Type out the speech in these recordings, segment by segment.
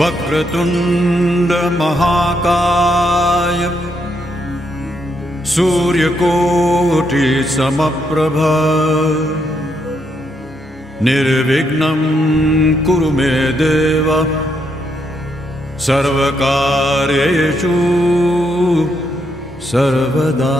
वक्रतुंड महाकाय सूर्यकोटि समप्रभ निर्विघ्नं कुरु मे देव सर्वकार्येषु सर्वदा।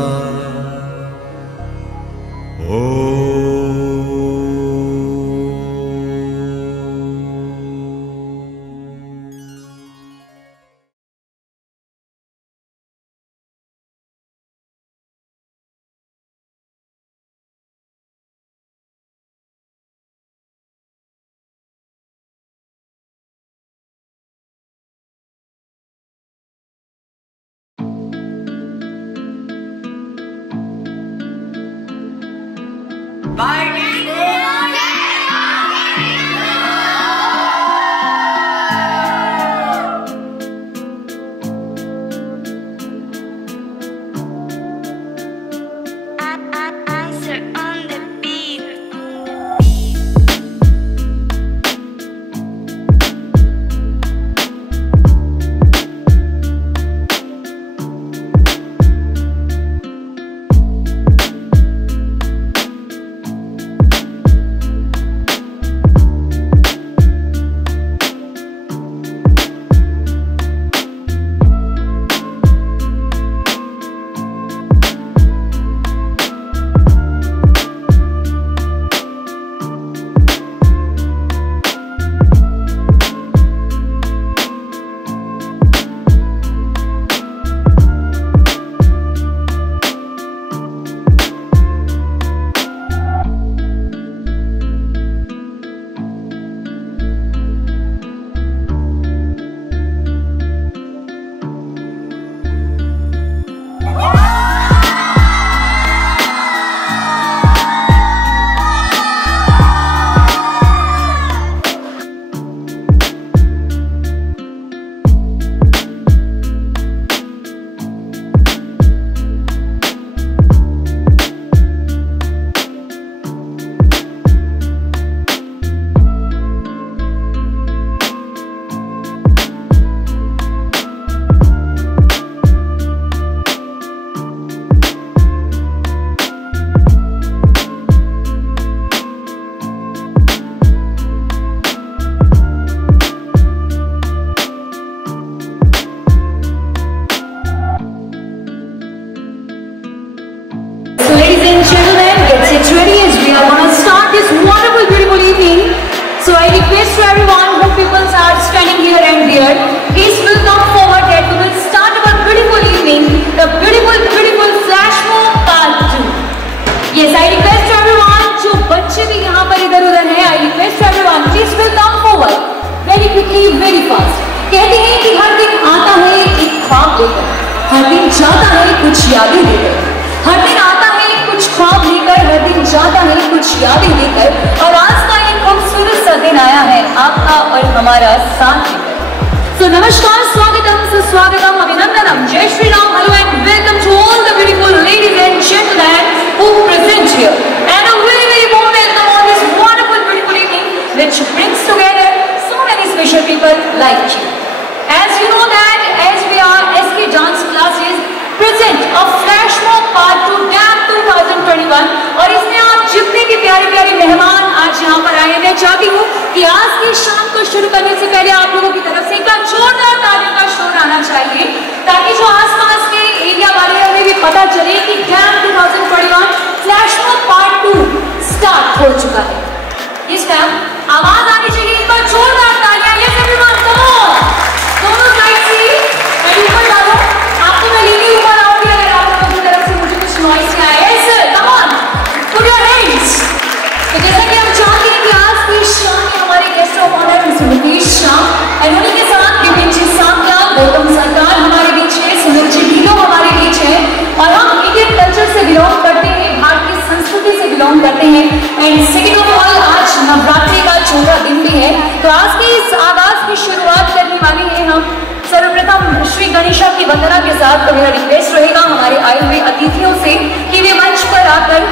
सर्वप्रथम श्री गणेशा की वंदना के साथ तो मेरा रिक्वेस्ट रहेगा हमारे आए हुए अतिथियों से कि वे मंच पर आकर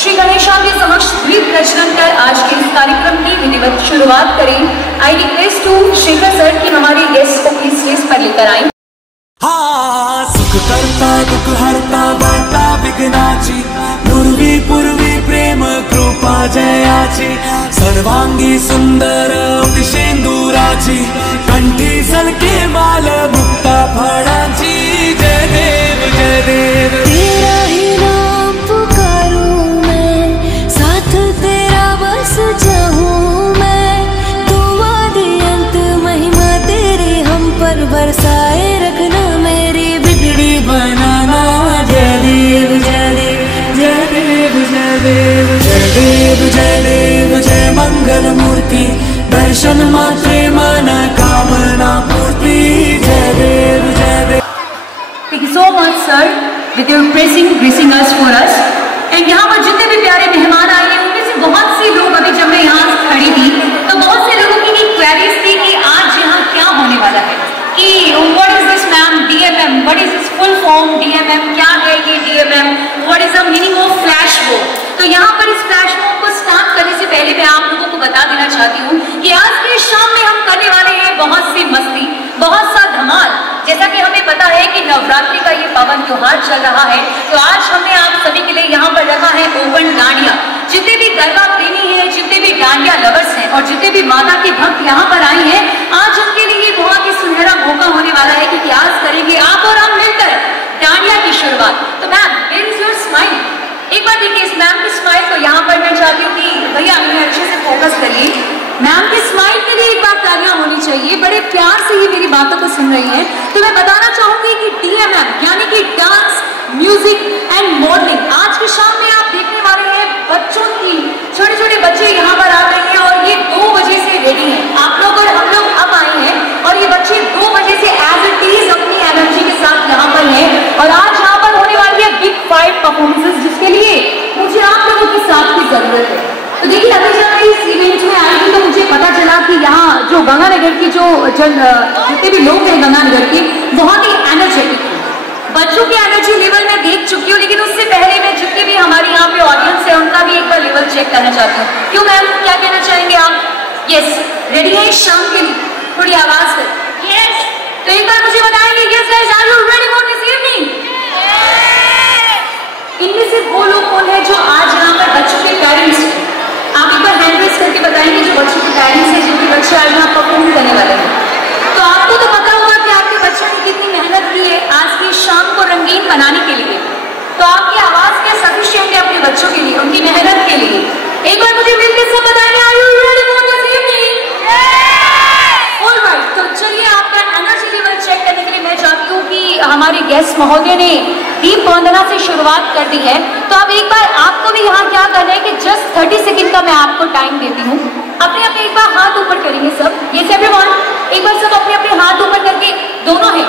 श्री गणेशा के समक्ष दीप प्रज्वलन कर आज के इस कार्यक्रम की विधिवत शुरुआत करें। I request to Shekhar sir कि हमारे गेस्ट को प्लीज स्टेज पर लेकर आए। हाँ, सुख करता दुख हरता वार्ता विघ्नाची, पूर्वी पूर्वी प्रेम कृपा जयाची, सर्वांगी सुंदर शेंदुराची, कंठी सलके माल मुक्ता फळांची। जय देव जय देव, तेरा ही नाम पुकारूं मैं, साथ तेरा बस चाहूं मैं, तू आदि अंत महिमा तेरी हम पर बरसाए रखना, मेरी बिगड़ी बनाना। जय देव जय देव जय देव जय देव जय देव जय देव जय मंगल मूर्ति, दर्शन मात्रे मन कामना पूर्ति। जय देव जय देव। Thank you so much, sir, with your gracing us for us. And यहाँ पर जितने भी प्यारे मेहमान आए हैं उनमें से बहुत से लोग, अभी जब मैं यहाँ खड़ी थी तो बहुत से लोगों की क्वेरीज थी कि आज यहाँ क्या होने वाला है, कि what is this ma'am DMM, what is this full form DMM, क्या है ये DMM, what is the meaning of flash mob। तो यहाँ पर इस फ्लैश मॉब को स्टार्ट करने से पहले मैं आप लोगों को बता देना चाहती हूँ कि आज की शाम में हम करने वाले हैं बहुत सी मस्ती, बहुत सा धमाल। जैसा कि हमें पता है कि नवरात्रि का ये पावन त्योहार चल रहा है, तो आज हमने आप सभी के लिए यहाँ पर रखा है ओपन डांडिया। जितने भी गरबा प्रेमी हैं, जितने भी डांडिया लवर्स हैं और जितने भी माता के भक्त यहाँ पर आए हैं, आज उनके लिए बहुत ही सुनहरा मौका होने वाला है कि आज करेंगे आप और हम मिलकर डांडिया की शुरुआत। तो ma'am, where is your smile? एक बार देखिए इस मैम की स्माइल को। यहाँ पर मैं चाहती हूँ कि भैया हमें अच्छे से फोकस करिए। मैम की स्माइल के लिए एक बार तालियां होनी चाहिए। बड़े प्यार से ये मेरी बातों को सुन रही हैं। तो मैं बताना चाहूंगी कि DMM यानी कि डांस म्यूजिक एंड मॉडलिंग, आज की शाम में आप देखने वाले हैं बच्चों की, छोटे छोटे बच्चे यहाँ पर आ रहे हैं और ये 2 बजे से रेडी हैं। आप लोग और हम लोग अब आए हैं और ये बच्चे 2 बजे से एज इट इज अपनी एनर्जी के साथ यहाँ पर हैं और आज यहाँ पर होने वाली है बिग 5 परफॉर्मेंसेस, जिसके लिए मुझे आप लोगों के साथ की जरूरत है। तो देखिए अभी जब मैं इस इवेंट में आई थी तो मुझे पता चला कि यहाँ जो गंगानगर की जितने भी लोग हैं गंगानगर के, बहुत ही एनर्जेटिक हैं। बच्चों के एनर्जी लेवल मैं देख चुकी हूँ, लेकिन उससे पहले मैं जितने भी हमारे यहाँ पे ऑडियंस है उनका भी एक बार लेवल चेक करना चाहती हूँ। क्यों मैम, क्या कहना चाहेंगे आप? यस, रेडी है शाम के लिए? थोड़ी आवाज कर। यस, तो एक बार मुझे बताएंगे yes guys, are you ready for this evening? इनमें से वो लोग कौन है जो आज यहाँ पर बच्चों के पेरेंट्स, आप एक बार हैंड रेज करके बताएंगे जो बच्चों के पेरेंट्स हैं जिनके बच्चे आज यहाँ परफॉर्म करने वाले हैं। तो आपको तो पता होगा कि आपके बच्चों ने कितनी मेहनत की है आज की शाम को रंगीन बनाने के लिए। तो आपकी आवाज क्या सफिशिएंट है अपने बच्चों के लिए, उनकी मेहनत के लिए? एक बार मुझे मिलकर सब बताएंगे, are you ready for this evening? Alright, तो चलिए आपका एनर्जी लेवल चेक करने के लिए मैं चाहती हूँ कि हमारे गेस्ट महोदय ने दीप वंदना से शुरुआत कर दी है। तो अब एक बार आपको भी यहाँ क्या करना है कि जस्ट 30 सेकंड का मैं आपको टाइम देती हूँ। अपने अपने एक बार हाथ ऊपर करेंगे सब, यस एवरीवन, एक बार सब अपने अपने हाथ ऊपर करके, दोनों हैं,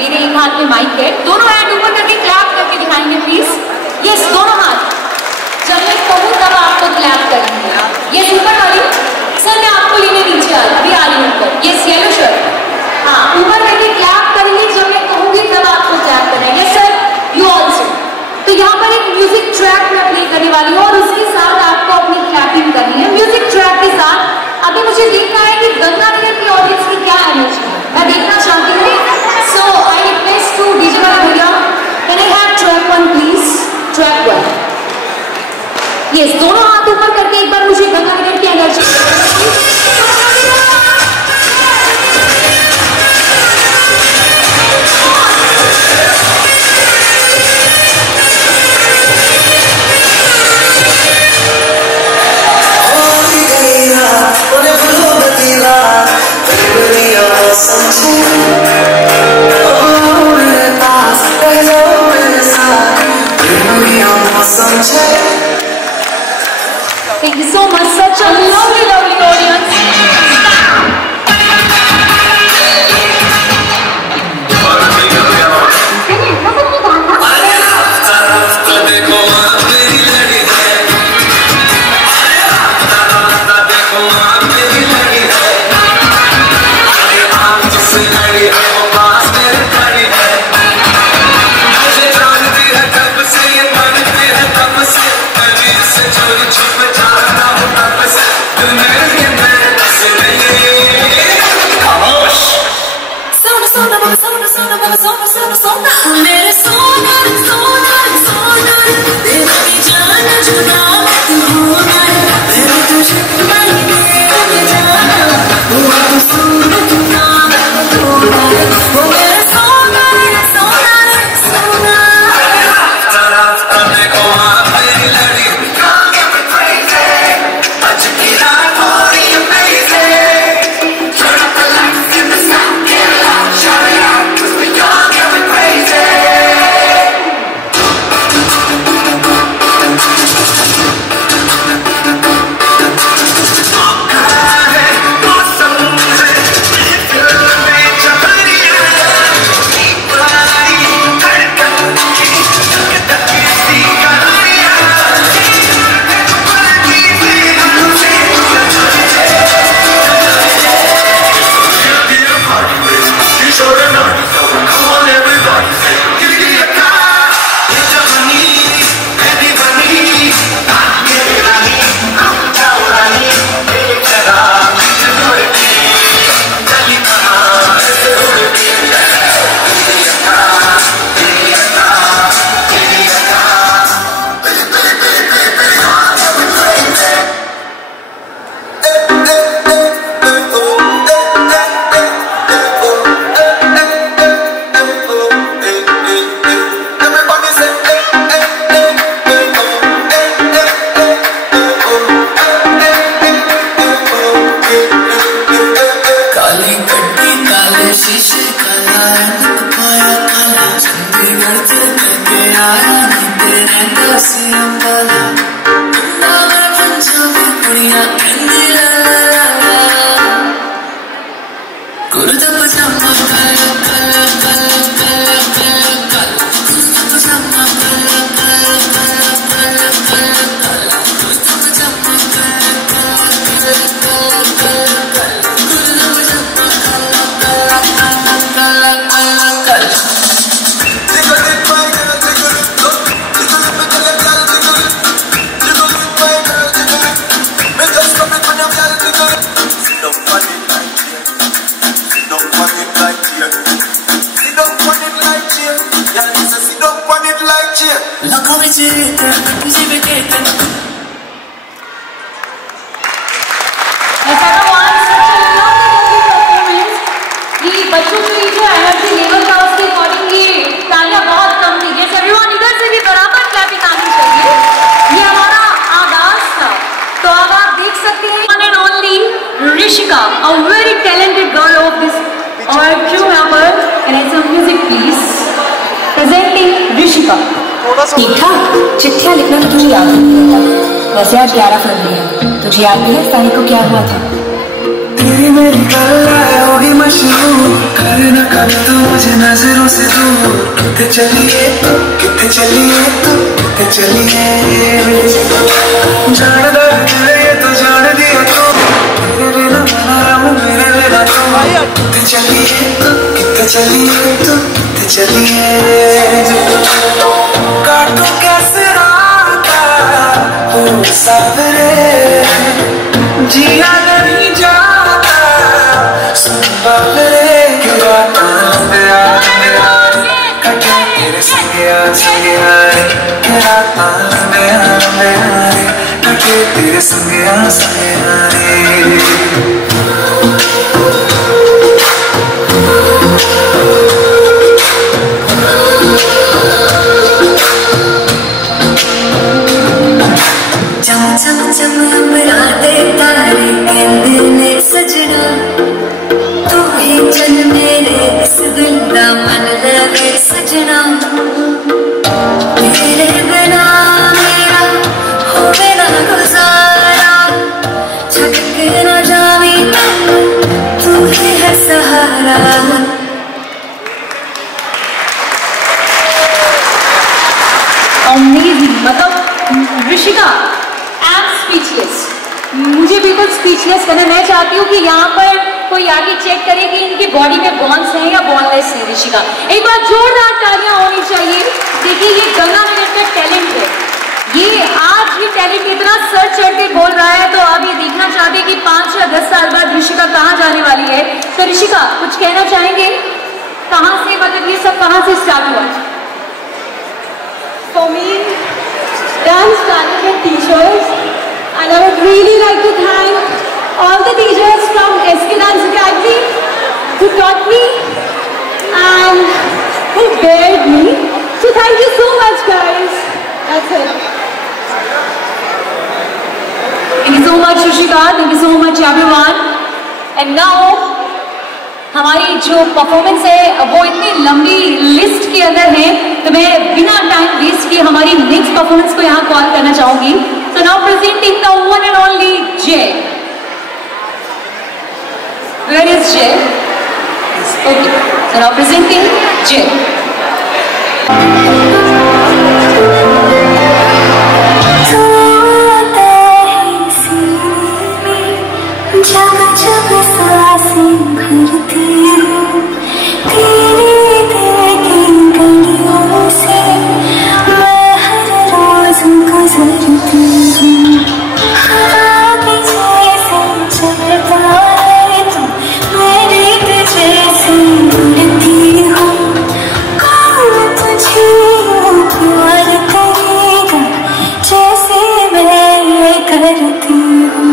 मेरे एक हाथ में माइक है, दोनों हाथ ऊपर करके क्लैप करके दिखाएंगे प्लीज। यस, दोनों हाथ, जब मैं कहूँ तब आपको क्लैप करेंगे। यस, ऊपर वाली सर, मैं आपको लेने नीचे आ रही, अभी आ रही हूँ ऊपर। यस, येलो शर्ट, हाँ, ऊपर करके क्लैप करेंगे, जब मैं कहूँगी तब आपको क्लैप करना है। Yes sir, you also. तो यहाँ पर एक म्यूजिक ट्रैक मैं प्ले करने वाली हूँ और उसके साथ आपको अपनी क्लैपिंग करनी है। म्यूजिक ट्रैक के साथ अभी मुझे देखना है कि गंगानगर की ऑडियंस की क्या एनर्जी है, मैं देखना चाहती हूँ। सो आई रिक्वेस्ट टू डीजे वाला भैया, can I have track 1 please? Track 1, yes, दोनों हाथ ऊपर करके एक बार मुझे गंगानगर की energy. Thank you so much. Such मेरे सोना सोना सोना तेरा भी जान जुदा मत होना मेरे तुझे नहीं जाना हुआ सूरत नाम होना वो मेरे सोना सोना सोना तरफ करने को मेरी लड़ी ठीक ठाक चिट्ठियां लिखना तो तुझे याद नहीं होता। वैसे आज 11 फरवरी है, तुझे याद है इस तारीख को क्या हुआ था? तेरी मेरी गल्लाएं होगी मशहूर, करे ना कभी तो मुझे नजरों से दूर। कितने चलिए तो कितने चलिए तो कितने चलिए जान दे ये तो जान दिया तो मेरे बिना मना हूँ मेरे बिना तो कितने चलिए तो कितने चलिए तो कितने चलिए काटो कैसे राता हो सावरे जिया नहीं जाता सुन बाबरे कटे तेरे संगे संगे आए कटे तेरे संगे संगे आए सजना तू ही चल मेरे इस दिल दा मन लगे सजना तेरे बिना मेरा होवे ना गुजारा छड़ के ना जावी तू ही है सहारा। अमेजिंग, मतलब ऋषिका आई एम स्पीचलेस, मुझे बिल्कुल स्पीचलेस करना। मैं चाहती हूँ कि यहाँ पर कोई आगे चेक करे कि इनकी बॉडी में बॉन्स हैं या बॉनलेस है। ऋषिका, एक बार जोरदार तालियां होनी चाहिए। देखिए ये गंगा मिनट का टैलेंट है, ये आज ये टैलेंट इतना सर चढ़ के बोल रहा है, तो आप ये देखना चाहते हैं कि 5 या 10 साल बाद ऋषिका कहाँ जाने वाली है। तो ऋषिका कुछ कहना चाहेंगे? कहाँ से, मतलब ये सब कहाँ से स्टार्ट हुआ? For me, dance started with teachers, and I would really like to thank all the teachers from SK Dance Academy who taught me and who dared me. So thank you so much, guys. That's it. Thank you so much, Shushika. Thank you so much, everyone. And now, हमारी जो performance है वो इतनी लंबी list के अंदर है, तो मैं बिना टाइम वेस्ट किए हमारी नेक्स्ट परफॉर्मेंस को यहाँ कॉल करना चाहूंगी. So now presenting the one and only जय. वेयर इज जय? ओके, सो नाउ प्रेजेंटिंग जय. जब जब सांसें भरती हूँ तेरे दिल की गलियों से मैं हर रोज गुजरती हूँ. हवा की जैसे चलता है तू, मैं रेत जैसे उड़ती हूँ. कौन तुझे यूँ प्यार करेगा जैसे मैं करती हूँ.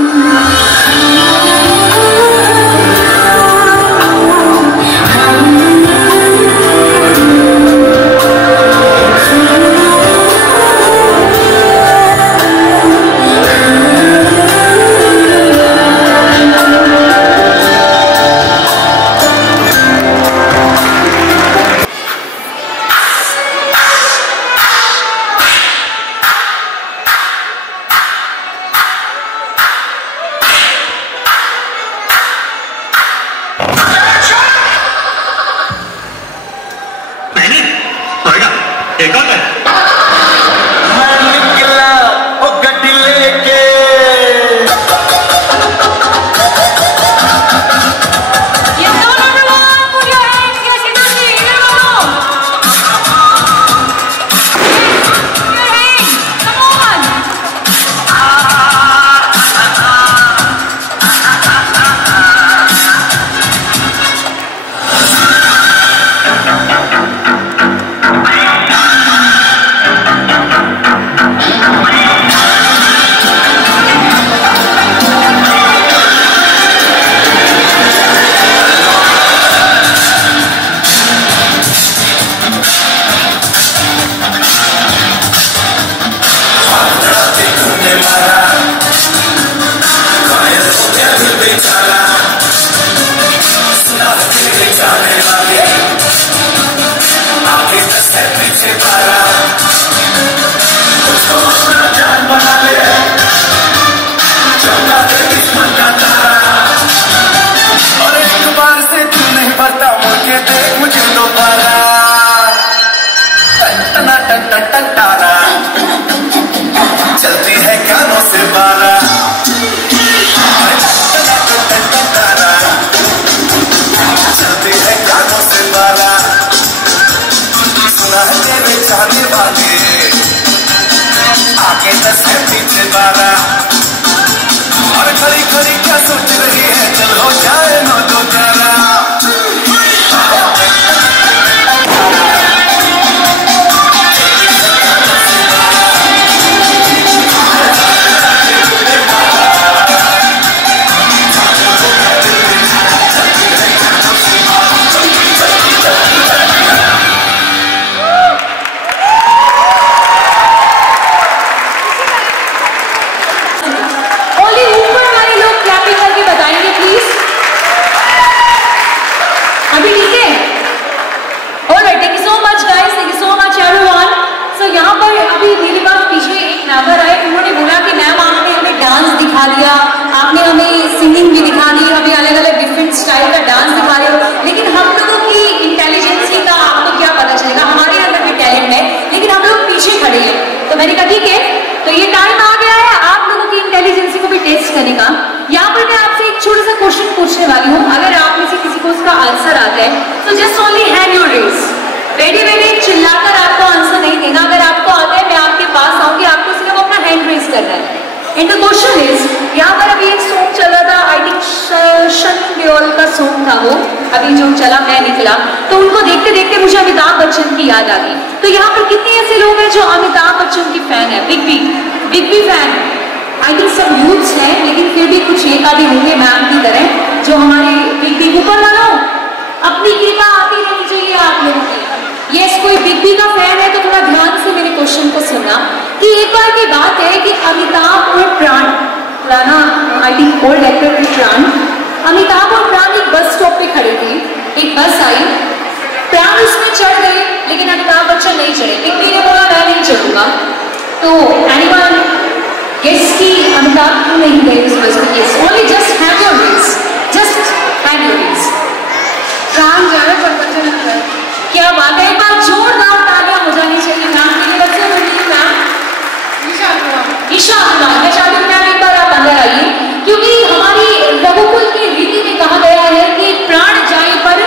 चलती है कानों से बारा, चलती है कानों से बारा. सुना है तेरे चाहने वाले आगे 10 है पीछे 12. और खड़ी खड़ी क्या सोच रही है, चल हो जाए 9 2 11. आपने हमें सिंगिंग भी दिखा दी, हमें अलग अलग डिफरेंट स्टाइल का डांस दिखा रहे हो, लेकिन हम लोगों की इंटेलिजेंसी का आपको क्या पता चलेगा. हमारे अंदर भी टैलेंट है, लेकिन हम लोग पीछे खड़े हैं. तो मैंने कहा ठीक है, तो ये टाइम आ गया है आप लोगों की इंटेलिजेंसी को भी टेस्ट करने का. यहाँ पर मैं आपसे एक छोटा सा क्वेश्चन पूछने वाली हूँ. अगर आप में से किसी को उसका आंसर आता है तो just only hand your raise. Ready ready चिल्लाकर आपको आंसर नहीं देना. अगर आपको आता है मैं आपके पास आऊंगी, आपको सिर्फ अपना हैंड रेज करना है. एंड द क्वेश्चन इज, यहाँ पर अभी एक सॉन्ग चल रहा था, आई थिंक सनी देओल का सॉन्ग था वो, अभी जो चला मैं निकला, तो उनको देखते देखते मुझे अमिताभ बच्चन की याद आ गई। तो यहाँ पर कितने ऐसे लोग हैं जो अमिताभ बच्चन की फैन है, big B fan. I think सब यूथ्स हैं, लेकिन फिर भी कुछ एक आधे होंगे मैम की तरह जो हमारे बिग बी। ऊपर वालों, अपनी कृपा आती रहनी चाहिए आप लोगों की। यस, कोई बिग बी का फैन है तो थोड़ा ध्यान से मेरे क्वेश्चन को सुनना कि एक बार की बात है कि अमिताभ और प्राण, पुराना आई थिंक ओल्ड एक्टर थे प्राण, अमिताभ और प्राण एक बस स्टॉप पे खड़े थे। एक बस आई, प्राण उसमें चढ़ गए लेकिन अमिताभ बच्चन नहीं चढ़े। बिग बी ने बोला मैं नहीं चढ़ूंगा। तो एनीवन गेस की अमिताभ क्यों नहीं गए उस बस में? Guess, only just have your guess, just have your guess. प्राण जाए पर बच्चन नहीं गए। क्या बात है, एक बार जोरदार तालियां हो जानी चाहिए मैम के लिए। बच्चे बोलिए मैम ईशा अग्रवाल, मैं चाहती हूँ मैम एक बार आप अंदर आइए, क्योंकि हमारी रघुकुल की रीति में कहा गया है कि प्राण जाए पर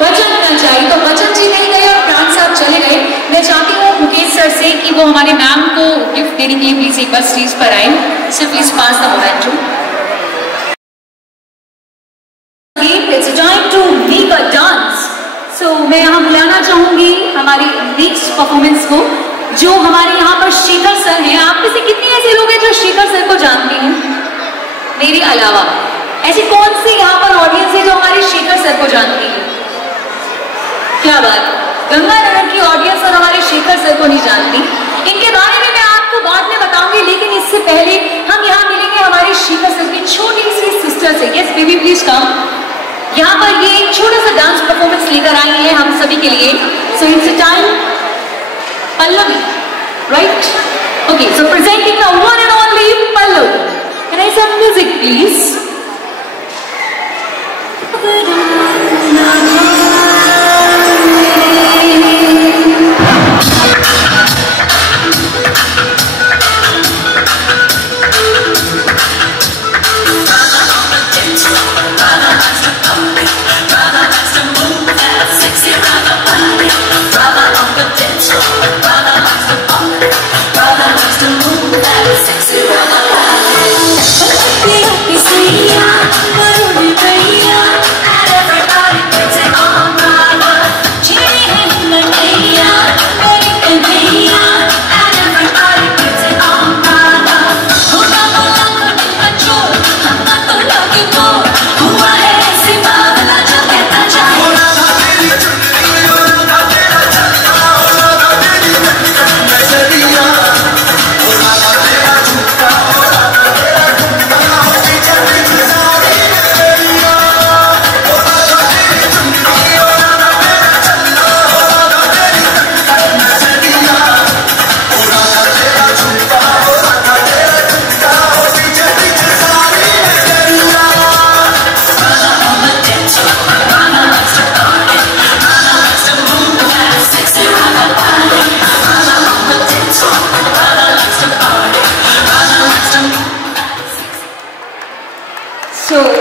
वचन न जाए। तो वचन जी नहीं गए और प्राण साहब चले गए। मैं चाहती हूँ मुकेश सर से कि वो हमारे मैम को गिफ्ट देने के लिए प्लीज एक बार स्टेज पर आए। So please pass the momentum. It's time to make a dance. So मैं यहाँ बुलाना चाहूंगी हमारी नेक्स्ट परफॉर्मेंस को, जो हमारे यहाँ पर शेखर सर हैं। आप में से कितने ऐसे लोग हैं जो शेखर सर को जानते हैं मेरे अलावा? ऐसी कौन सी यहाँ पर ऑडियंस है जो हमारे शेखर सर को जानती है? क्या बात, गंगानगर की ऑडियंस और हमारे शेखर सर को नहीं जानती। इनके बारे में मैं आपको बाद में बताऊंगी, लेकिन इससे पहले हम यहाँ मिलेंगे हमारे शेखर सर की छोटी सी सिस्टर से। Yes baby please come. यहाँ पर ये एक छोटा सा डांस परफॉर्मेंस लेकर आई है हम सभी के लिए। So it's time Pallavi, right? Okay, so presenting the one and only Pallavi. Can I some music please?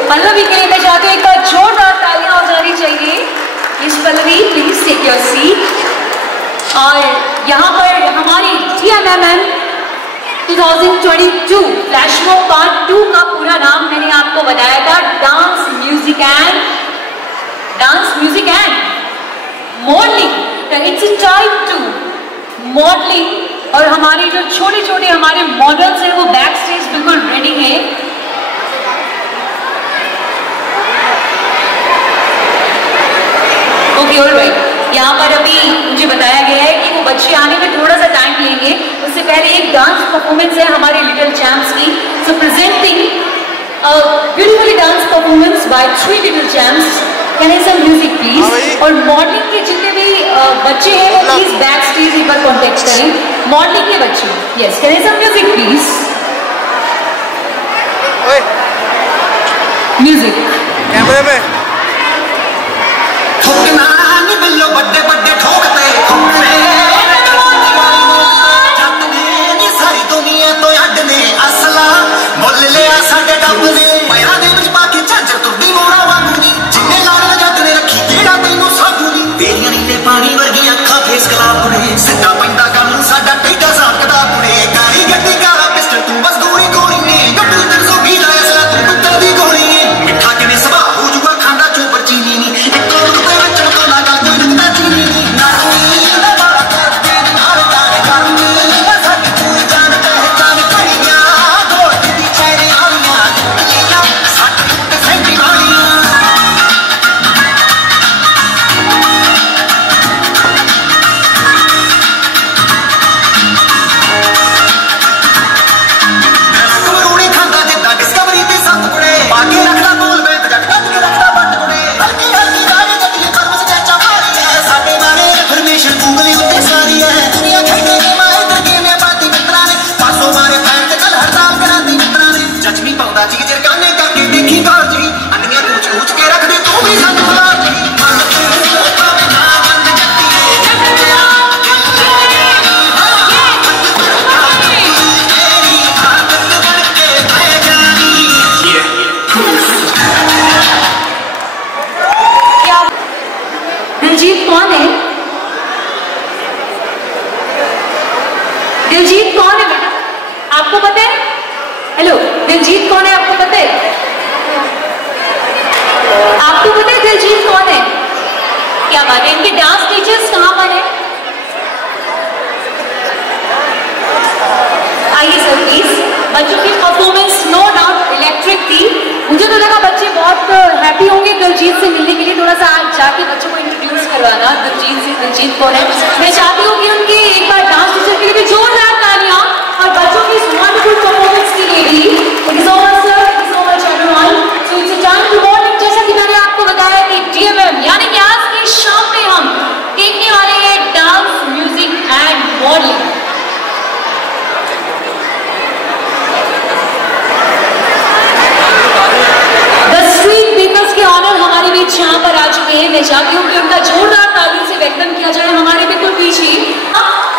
Pallavi के लिए मैं चाहती हूँ एक बार जोरदार तालियां हो जानी चाहिए। इस Pallavi please take your seat. और यहाँ पर हमारी TMMM 2022 फ्लैश मॉब पार्ट 2 का पूरा नाम मैंने आपको बताया था, dance music and modelling. It's time to modelling. और हमारे जो छोटे छोटे हमारे मॉडल्स हैं वो बैक स्टेज बिल्कुल रेडी है। ओके ऑलराइट, यहाँ पर अभी मुझे बताया गया है कि वो बच्चे आने में थोड़ा सा टाइम लेंगे। उससे पहले एक डांस परफॉर्मेंस है हमारे लिटिल चैम्प्स की। So presenting beautifully dance performance by 3 little champs. Can I some music please? और मॉडलिंग के जितने भी बच्चे हैं वो प्लीज बैक स्टेज एक बार कॉन्टेक्ट करें। मॉडलिंग के बच्चे, yes, can I some music please? Music कैमरे में बिल्लो बड़े बड़े ठोकते सारी दुनिया तो अड ने असला मुल लिया साडे डब ने पैरां दे विच पा के झांझर तुरदी मोरा वांगू नी जिन्ने लाल जट ने रखी केड़ा तैनूं सागू नी तेरियां नीले पानी वर्गी अखां फेस गलाब ने सिद्धा पैंदा गल साडा टेढ़ा साकदा पुणे काली गड्डी काला पिस्टल तू बस गोली गोली ने कंप्यूटर जोगी दा असला तू पुत्तर दी गोली मिठा किने सुभा हो जूगा दिलजीत कौन है बेटा? आपको पता है? हेलो, दिलजीत कौन है? आपको पता है? आपको पता है दिलजीत कौन है? क्या बात है। इनके डांस टीचर्स कहाँ पर है? आइए सर प्लीज। बच्चों की परफॉर्मेंस नो डाउट इलेक्ट्रिक थी। मुझे तो लगा बच्चे बहुत हैप्पी होंगे दिलजीत से मिलने के लिए। थोड़ा सा आज जाके बच्चों को इंट्रोड्यूस करवाना दिलजीत से। दिलजीत कौन है? मैं चाहती हूँ कि उनकी एक बार डांस टीचर के लिए भी जोरदार तालियां और बच्चों की वंडरफुल परफॉर्मेंस के लिए भी। Thank you so much sir, thank you so much everyone. So it's a time to morning. जैसा कि मैंने आपको बताया कि DMM यानी कि आज की शाम में हम देखने वाले हैं डांस, म्यूजिक एंड मॉडलिंग। के ऑनर हमारे बीच यहाँ पर आ चुके हैं। मैं चाहती हूँ कि उनका जोरदार तालियों से वेलकम किया जाए। हमारे बिल्कुल पीछे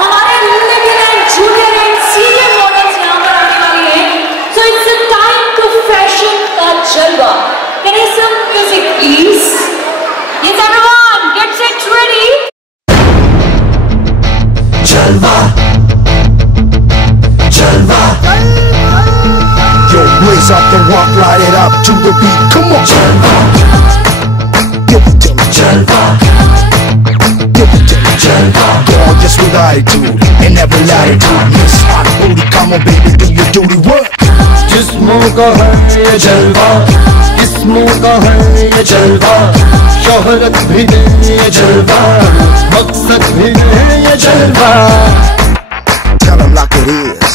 हमारे little and junior and senior models यहाँ पर आने वाले हैं। So it's a time to fashion का जलवा। Can I some music please? Yes everyone, get set ready. जलवा जलवा Yo, blaze up the rock, light it up to the beat. Come on, Jalva. Give it to me, Jalva. Give it to me, Jalva. Gorgeous with attitude and every latitude. Miss hot booty, come on, baby, do your duty work. जिस्मों का है ये जलवा, जिस्मों का है ये जलवा, शोहरत भी है ये जलवा, मकसद भी है ये जलवा. Tell 'em like it is.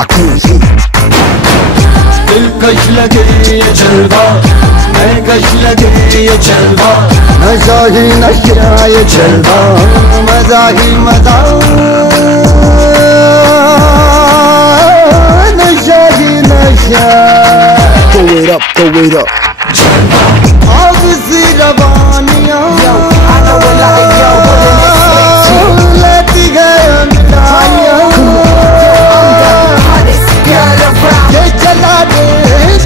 I can't hear. दिलकश लगे ये जलवा, मैं कश लगे ये जलवा, नशा ही नशा ये जलवा, मजा ही मजा, नशा ही नशा. Throw it up, throw it up. जलवा आग सी रवानियां, लेती गए मिठाइयां, ये जला दे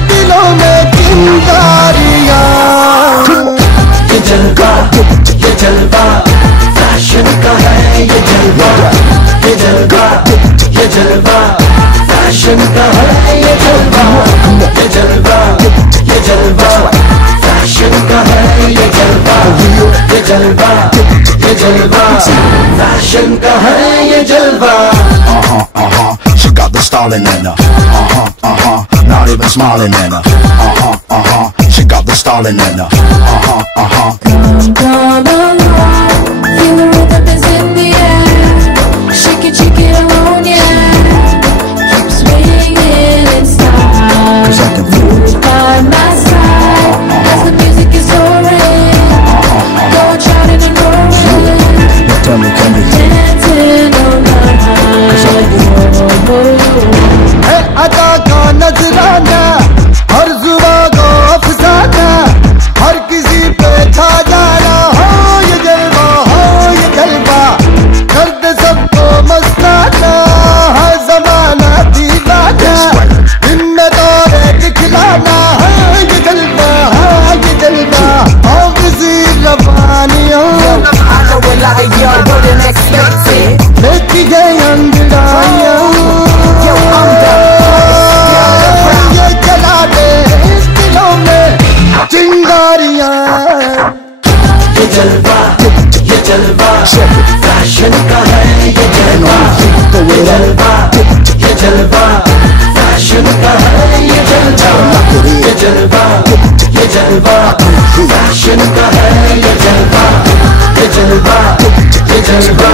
दिलों में चिंगारियां. ये जलवा फैशन का है ये जलवा, ये जलवा फैशन का है ये जलवा, ये जलवा फैशन का है ये जलवा, ये जलवा फैशन का है ये जलवा. She got the stalling in her. Not even smiling in her. She got the stalling in her. Come along, feel the rhythm is in the air. Shake it on, yeah. Keep swinging in style. 'Cause I can feel it. By my side, as the music is soaring. Go shouting and roaring. Now tell me, can you Dancing on my है अदा का नजराना, हर जुबा को अफसाना, हर किसी पे छा जाना. हो ये जलवा, दर्द सबको मस्ताना, है जमाना दीवाना, इनमें दौरे दिखलाना. है ये जलवा, और किसी रवानियों लेती गई अंगड़ाइयां. ये जला दे दिलों में चिंगारियां. ये जलवा फैशन का है ये जलवा, ये जलवा फैशन का है ये जलवा, ये जलवा फैशन का है ये जलवा, ये जलवा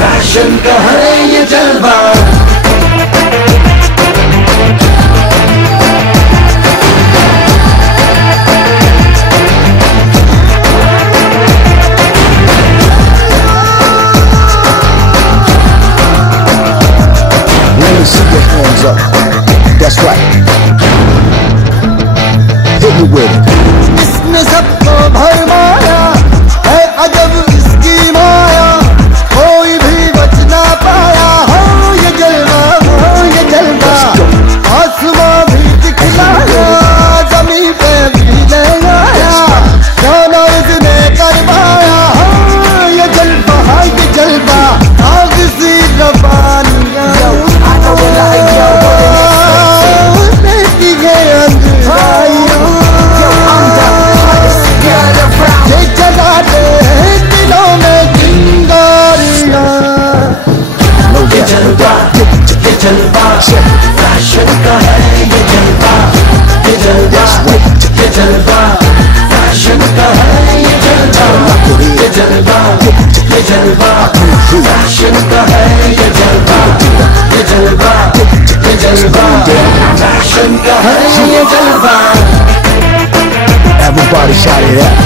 फैशन का है ये जलवा. Let me see your hands up. That's right. Hit me with it. इसने सबको भरमाया है अजब इसकी माया, कोई भी बच ना पाया. हो Everybody shout it out.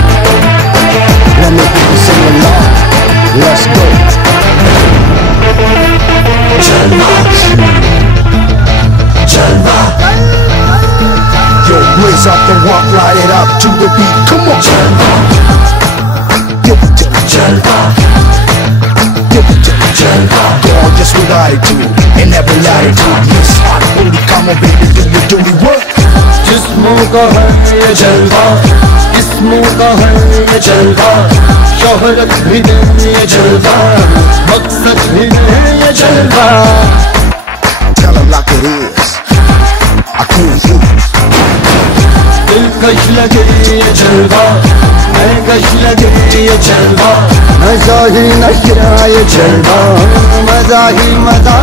Let me people sing along. Let's go. Jalva, Jalva. Yo, blaze up the walk, light it up to the beat. Come on, Jalva. Give it to me, Jalva. Give it to me, Jalva. Gorgeous with attitude in every latitude. Yes, hot, holy, come on, baby, do you do me work? जिस्मों का है ये जलवा, जिस्मों का है ये जलवा, शोहरत भी दे ये जलवा, मकसद भी दे ये जलवा. Tell them like it is. I can't hear. दिलकश लगे ये जलवा, महकश लगे ये जलवा, नशा ही नशा ये जलवा, मजा ही मजा,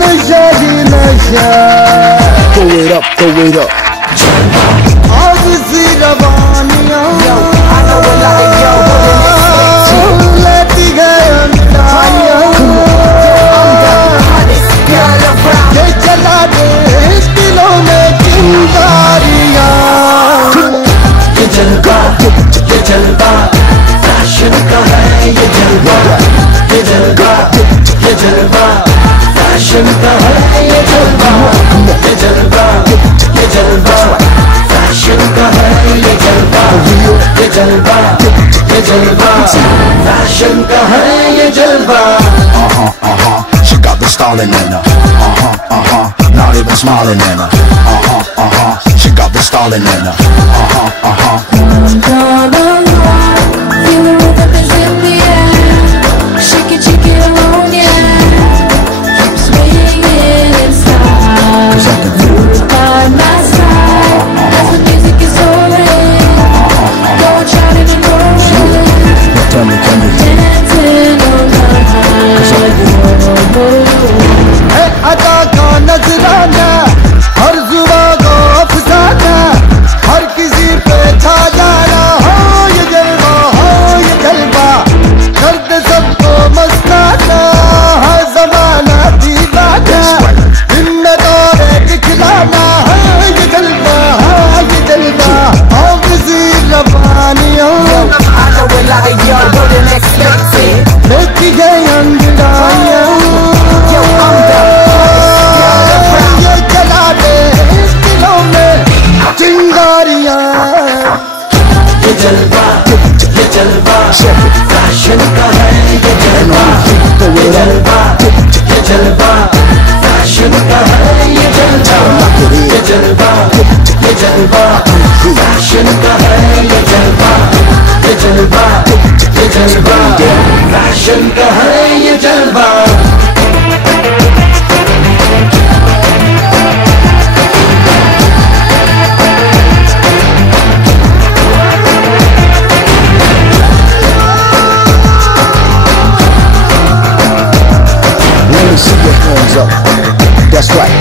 नशा ही नशा. Throw it up, throw it up. आग सी रवानियाँ, लेती गए अंधारियाँ, ये जला दे दिलों में चिंगारियाँ. ये जलवा, ये जलवा, फैशन का है ये जलवा, ये जलवा, ये जलवा, फैशन का है ये जलवा, ये जलवा, ये जलवा, फैशन का है ये जलवा, ये जलवा, ये जलवा, फैशन का है ये जलवा. She got the stalling in her. Not even smiling in her. She got the stalling in her. Feel the rhythm is in the air. Shake it, on, yeah. Keep swinging in style. By my side, as the music is rolling. Go shouting and rolling. Dancing on the high. अदा का नजराना, हर जुबा को अफसाना, हर किसी पे छा जाना. हो ये जलवा, हो ये जलवा, दर्द सबको मस्ताना, हर जमाना दीवाना, इनमें दौरे दिखलाना. हाँ ये जलवा, हाँ ये जलवा, हाँ किसी रवानियों, लेती गई अंगड़ाइयाँ. ये जलवा, ये जलवा, फैशन का है ये जलवा, ये जलवा, ये जलवा, फैशन का है ये जलवा, ये जलवा, ये जलवा, फैशन का है ये जलवा, ये जलवा, ये जलवा, फैशन का है ये जलवा. See your hands up. That's right.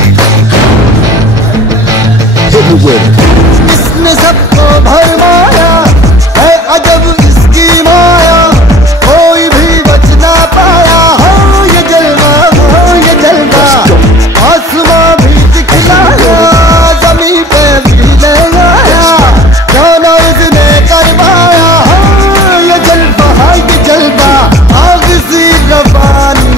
Hit me with it. इसने सबको भरमाया है, अजब इसकी माया, कोई भी बच ना पाया. हो ये जलवा, हो ये जलवा, आसमां भी दिखलाया, जमीन पे भी ले आया, जाना इसने कर पाया. हो ये जलवा, ये जलवा, आग सी रवानियाँ.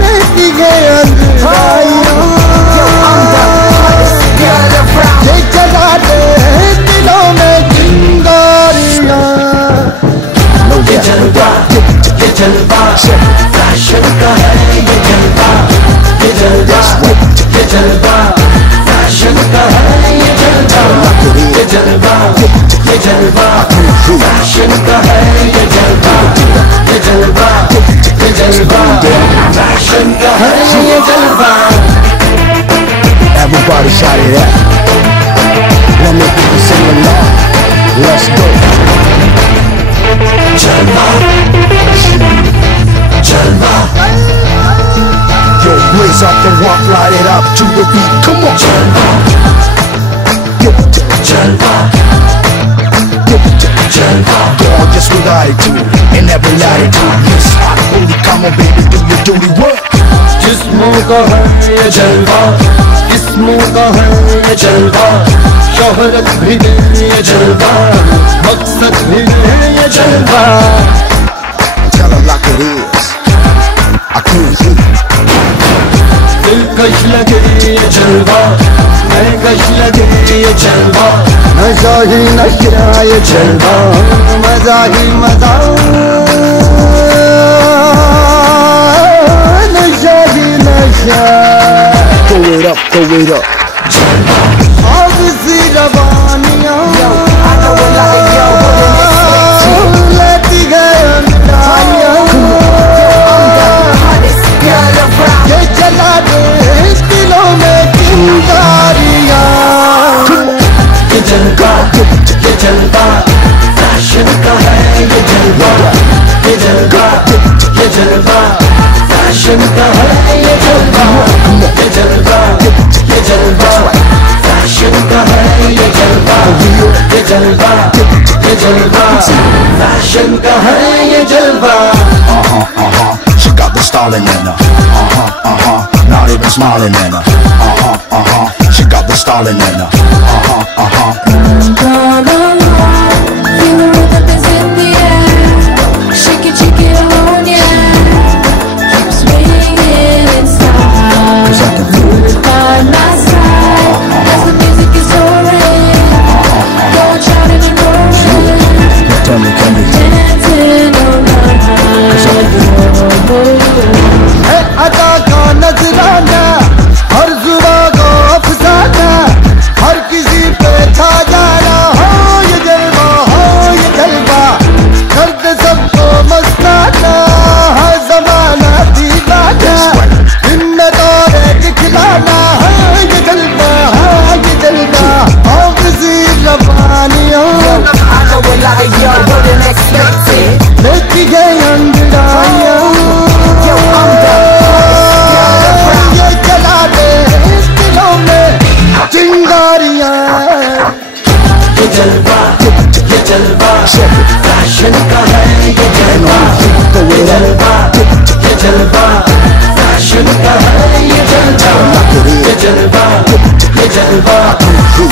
लेती गए अंधारियाँ, ये जला दे दिलों में चिंगारियाँ. ये जलवा, ये जलवा, फैशन का है ये जलवा, ये जलवा, ये जलवा, फैशन का है ये जलवा, ये जलवा, ये जलवा, फैशन का है ये जलवा, ये जलवा, ये जलवा, फैशन का है ये जलवा. Everybody shout it out. Let me people sing along. Let's go. Jalva, Jalva, Yo, blaze up the walk, light it up to the beat. Come on, Jalva, give it to me, Jalva, give it to me. Jalva. Gorgeous with attitude in every latitude. Yes, hot, holy, come on, baby, do you do me work? जिस्मों का है ये जलवा, किस्मों का है ये जलवा, शोहरत भी दे ये जलवा, मकसद भी दे ये जलवा। Tell her like it is, I can't hear. दिलकश लगे ये जलवा, महकश लगे ये जलवा, नशा ही नशा ये जलवा, मजा ही मजा, नशा ही नशा। Throw it up, throw it up. आग सी रवानियाँ लेती गए अंधारियाँ, ये जला दे दिलों में चिंगारियाँ। ये जलवा, ये जलवा, फैशन का है ये जलवा, ये जलवा, ये जलवा, फैशन का है ये जलवा, ये जलवा, ये जलवा, फैशन का है ये जलवा, ये जलवा, ये जलवा, फैशन का है ये जलवा। She got the styling in her, not even smiling in her, she got the styling in her, Feel the rhythm is in the air, shake it, on, yeah, keep swinging inside, by my side, as the music is soaring, going shouting and roaring, tell me, dancing around, है अदा का नजराना, हर जुबा का अफसाना, हर किसी पे छा जाना, हो ये जलवा, हो ये जलवा, दर्द सबको मस्ताना, हर जमाना दीवाना, हिम्मत और दिखलाना, है ये जलवा, है ये जलवा, हो किसी रवानियों लेती गई अंगड़ाइयाँ, ये जला दे दिलों में चिंगारियाँ। ये जलवा, ये जलवा, फैशन का है ये जलवा, ये जलवा, ये जलवा, फैशन का है ये जलवा, ये जलवा, ये जलवा,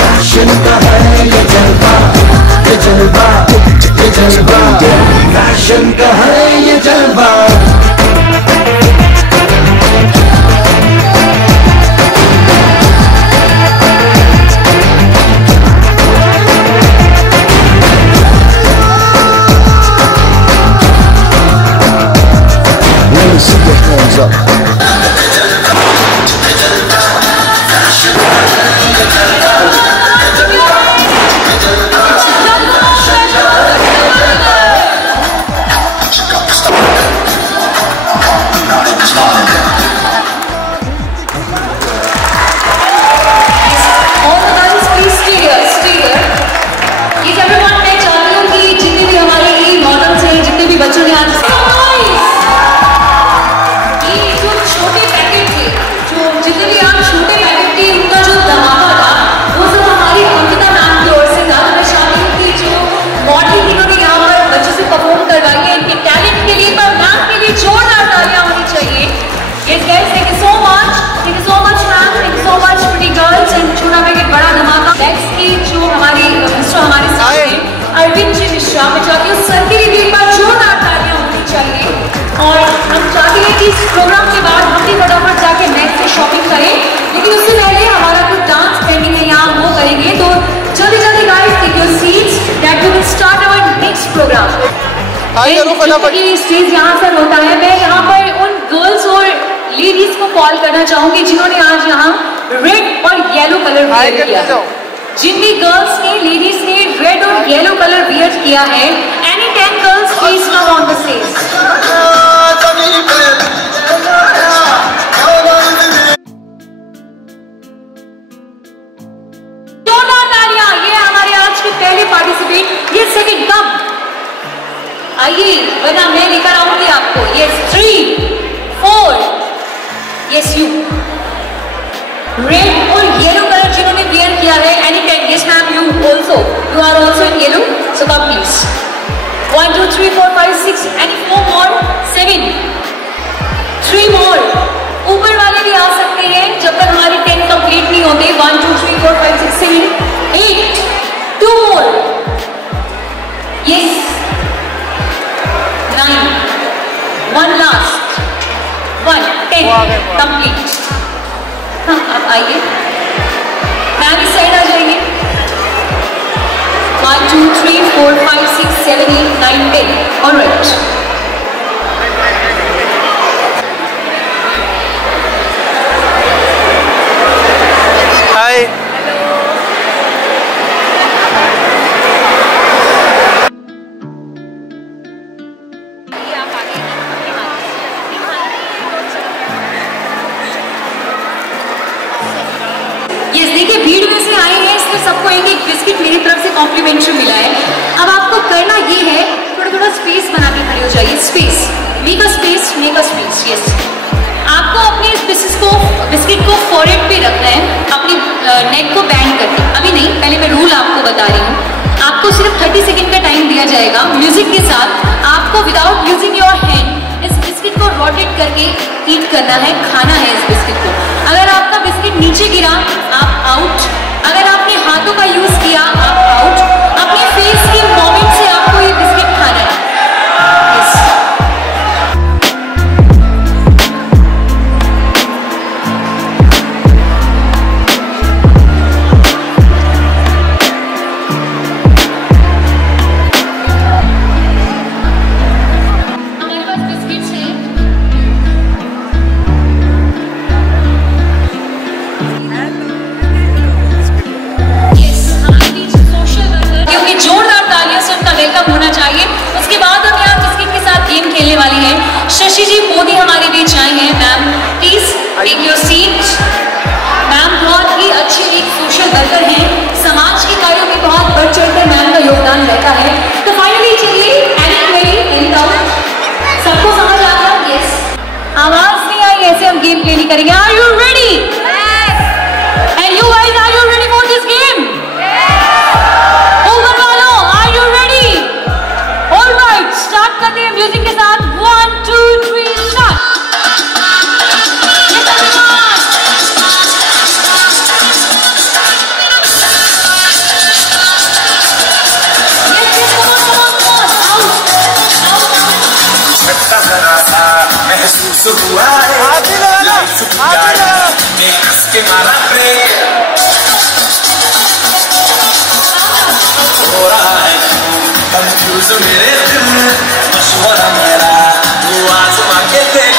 फैशन का है ये जलवा, ये जलवा, ये जलवा, फैशन का है ये जलवा। Let me see your hands up. बच्चों ने आज ये जो छोटे पैकेट थे, जो जितने भी आप छोटे पैकेट थे, उनका जो धमाका था वो सब हमारी अंकिता मैम की ओर से था। मैं चाहती हूँ कि जो मॉडलिंग इन्होंने यहाँ पर बच्चों से परफॉर्म करवाई है, इनके टैलेंट के लिए, पर मैम के लिए जोरदार तालियां होनी चाहिए। Yes guys, thank you so much, thank you so much ma'am, thank you so much pretty girls. And छोटा पैकेट बड़ा धमाका। नेक्स्ट की जो हमारी मिस्टर हमारे साथ हैं अरविंद जी मिश्रा, मैं चाहती हूँ सर के लिए भी एक बार जोरदार तालियां होनी चाहिए। और हम चाहते हैं कि इस प्रोग्राम के बाद हम भी फटाफट जाके नेक्स्ट से शॉपिंग करें, लेकिन उससे पहले हमारा कुछ डांस पेंडिंग है यहाँ, वो करेंगे। तो जल्दी जल्दी guys take your seats that we will start our next program. ये स्टेज यहाँ पर होता है, मैं यहाँ पर उन गर्ल्स और लेडीज को कॉल करना चाहूंगी जिन्होंने आज यहाँ रेड और येलो कलर वेयर किया है। जिन भी गर्ल्स ने, लेडीज ने रेड और येलो कलर वियर किया है, any 10 girls please come on the stage. जोरदार तालियां, ये हमारे आज के पहले पार्टिसिपेट। ये सेकंड कम आइए, वरना मैं लेकर आऊंगी आपको। यस 3 4 यस यू रेड और येलो कलर जिन्होंने वियर किया है, any can. Yes ma'am, you also, you are also in yellow, so come please. 1 2 3 4 5 6 any 4 more 7 3 more ऊपर वाले भी आ सकते हैं जब तक हमारी 10 कंप्लीट नहीं होते। 1 2 3 4 5 6 7 8 2 more yes 9 1 last 1 10 कंप्लीट। हाँ आप आइए, मैम इस साइड आ जाइए। 1 2 3 4 5 6 7 8 9 10 ऑलराइट। हाय देखिए भीड़ में से आए हैं, इसलिए सबको एक एक बिस्किट मेरी तरफ से कॉम्प्लीमेंट्री मिला है। अब आपको करना ये है, थोड़ा थोड़ा स्पेस बना के खड़े हो जाइए। Space, make a space, make a space. Yes, आपको अपने बिस्किट को फॉरहेड पे रखना है, अपनी नेक को बैंड करके। अभी नहीं, पहले मैं रूल आपको बता रही हूँ। आपको सिर्फ 30 सेकेंड का टाइम दिया जाएगा। म्यूजिक के साथ आपको विदाउट यूजिंग योर हैंड इस बिस्किट को रोटेट करके ईट करना है, खाना है इस बिस्किट को। अगर आपका बिस्किट नीचे गिरा आप आउट, अगर आपने हाथों का यूज किया आप आउट। अपने फेस के मोमेंट से आपको ये बिस्किट खाना है। yes. हमारे पास बिस्किट्स हैं। जोरदार तालियों से उनका वेलकम होना चाहिए। उसके बाद हम यहाँ बिस्किट के साथ गेम खेलने वाले हैं। शशि जी मोदी हमारे बीच आए हैं। Ma'am please take your seat. Ma'am बहुत ही अच्छे एक सोशल वर्कर हैं, समाज के कार्यों में बहुत बढ़ चढ़कर मैम का योगदान रहता है। तो फाइनली चलिए एनी डाउट, सबको समझ आ गया? यस, आवाज नहीं आई ऐसे हम गेम प्ले नहीं करेंगे। Are you ready? And you guys are you ready for this game? Start करते हैं म्यूजिक के साथ। 1 2 3 स्टार्ट। महसूस हुआ के मारा ब्रेक हो रहा है कंफ्यूज मेरे दिल में, मशवरा मेरा वो आजमा के देख।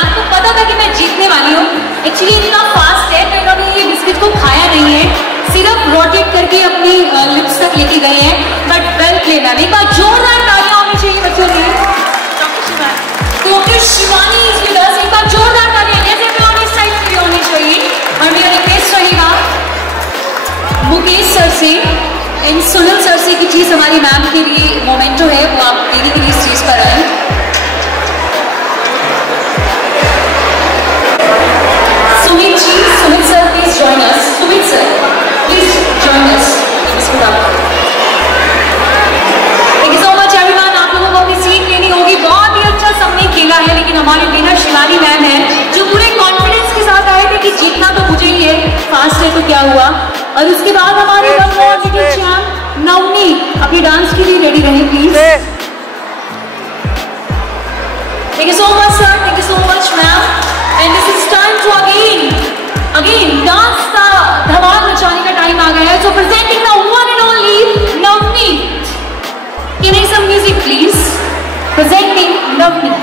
आपको पता था कि मैं जीतने वाली हूँ। एक्चुअली इतना फास्ट है, मैं कभी ये बिस्किट को खाया नहीं है, सिर्फ रोटेट करके अपनी लिप्स तक लेके गए हैं। बट वेल प्ले मैम, एक बार जोरदार तालियां होनी चाहिए बच्चों के लिए। Doctor Shivani is with us, एक बार जोरदार तालियां जैसे एवरीवन इस साइड से होनी चाहिए। और मेरा रिक्वेस्ट रहेगा मुकेश सर से एंड सुनील सर से कि चीज हमारी मैम के लिए मोमेंटो है वो आप देने के लिए स्टेज पर आए। Sumit ji, Sumit sir, please join us. Sumit sir, please join us. Thank you so much everyone. आप लोगों को अपनी सीट लेनी होगी। बहुत ही अच्छा सबने खेला है, लेकिन हमारे विनर शिवानी मैम है जो पूरे कॉन्फिडेंस के साथ आए थे कि जीतना तो मुझे ही है, फास्ट है तो क्या हुआ। और उसके बाद हमारे चैंप नवनी अपनी डांस के लिए रेडी रहे please. Thank you so much sir, thank you so much ma'am. And this is time to again dance का धमाल मचाने का टाइम आ गया है। So presenting the one and only Navneet. Can I have some music please? Presenting Navneet.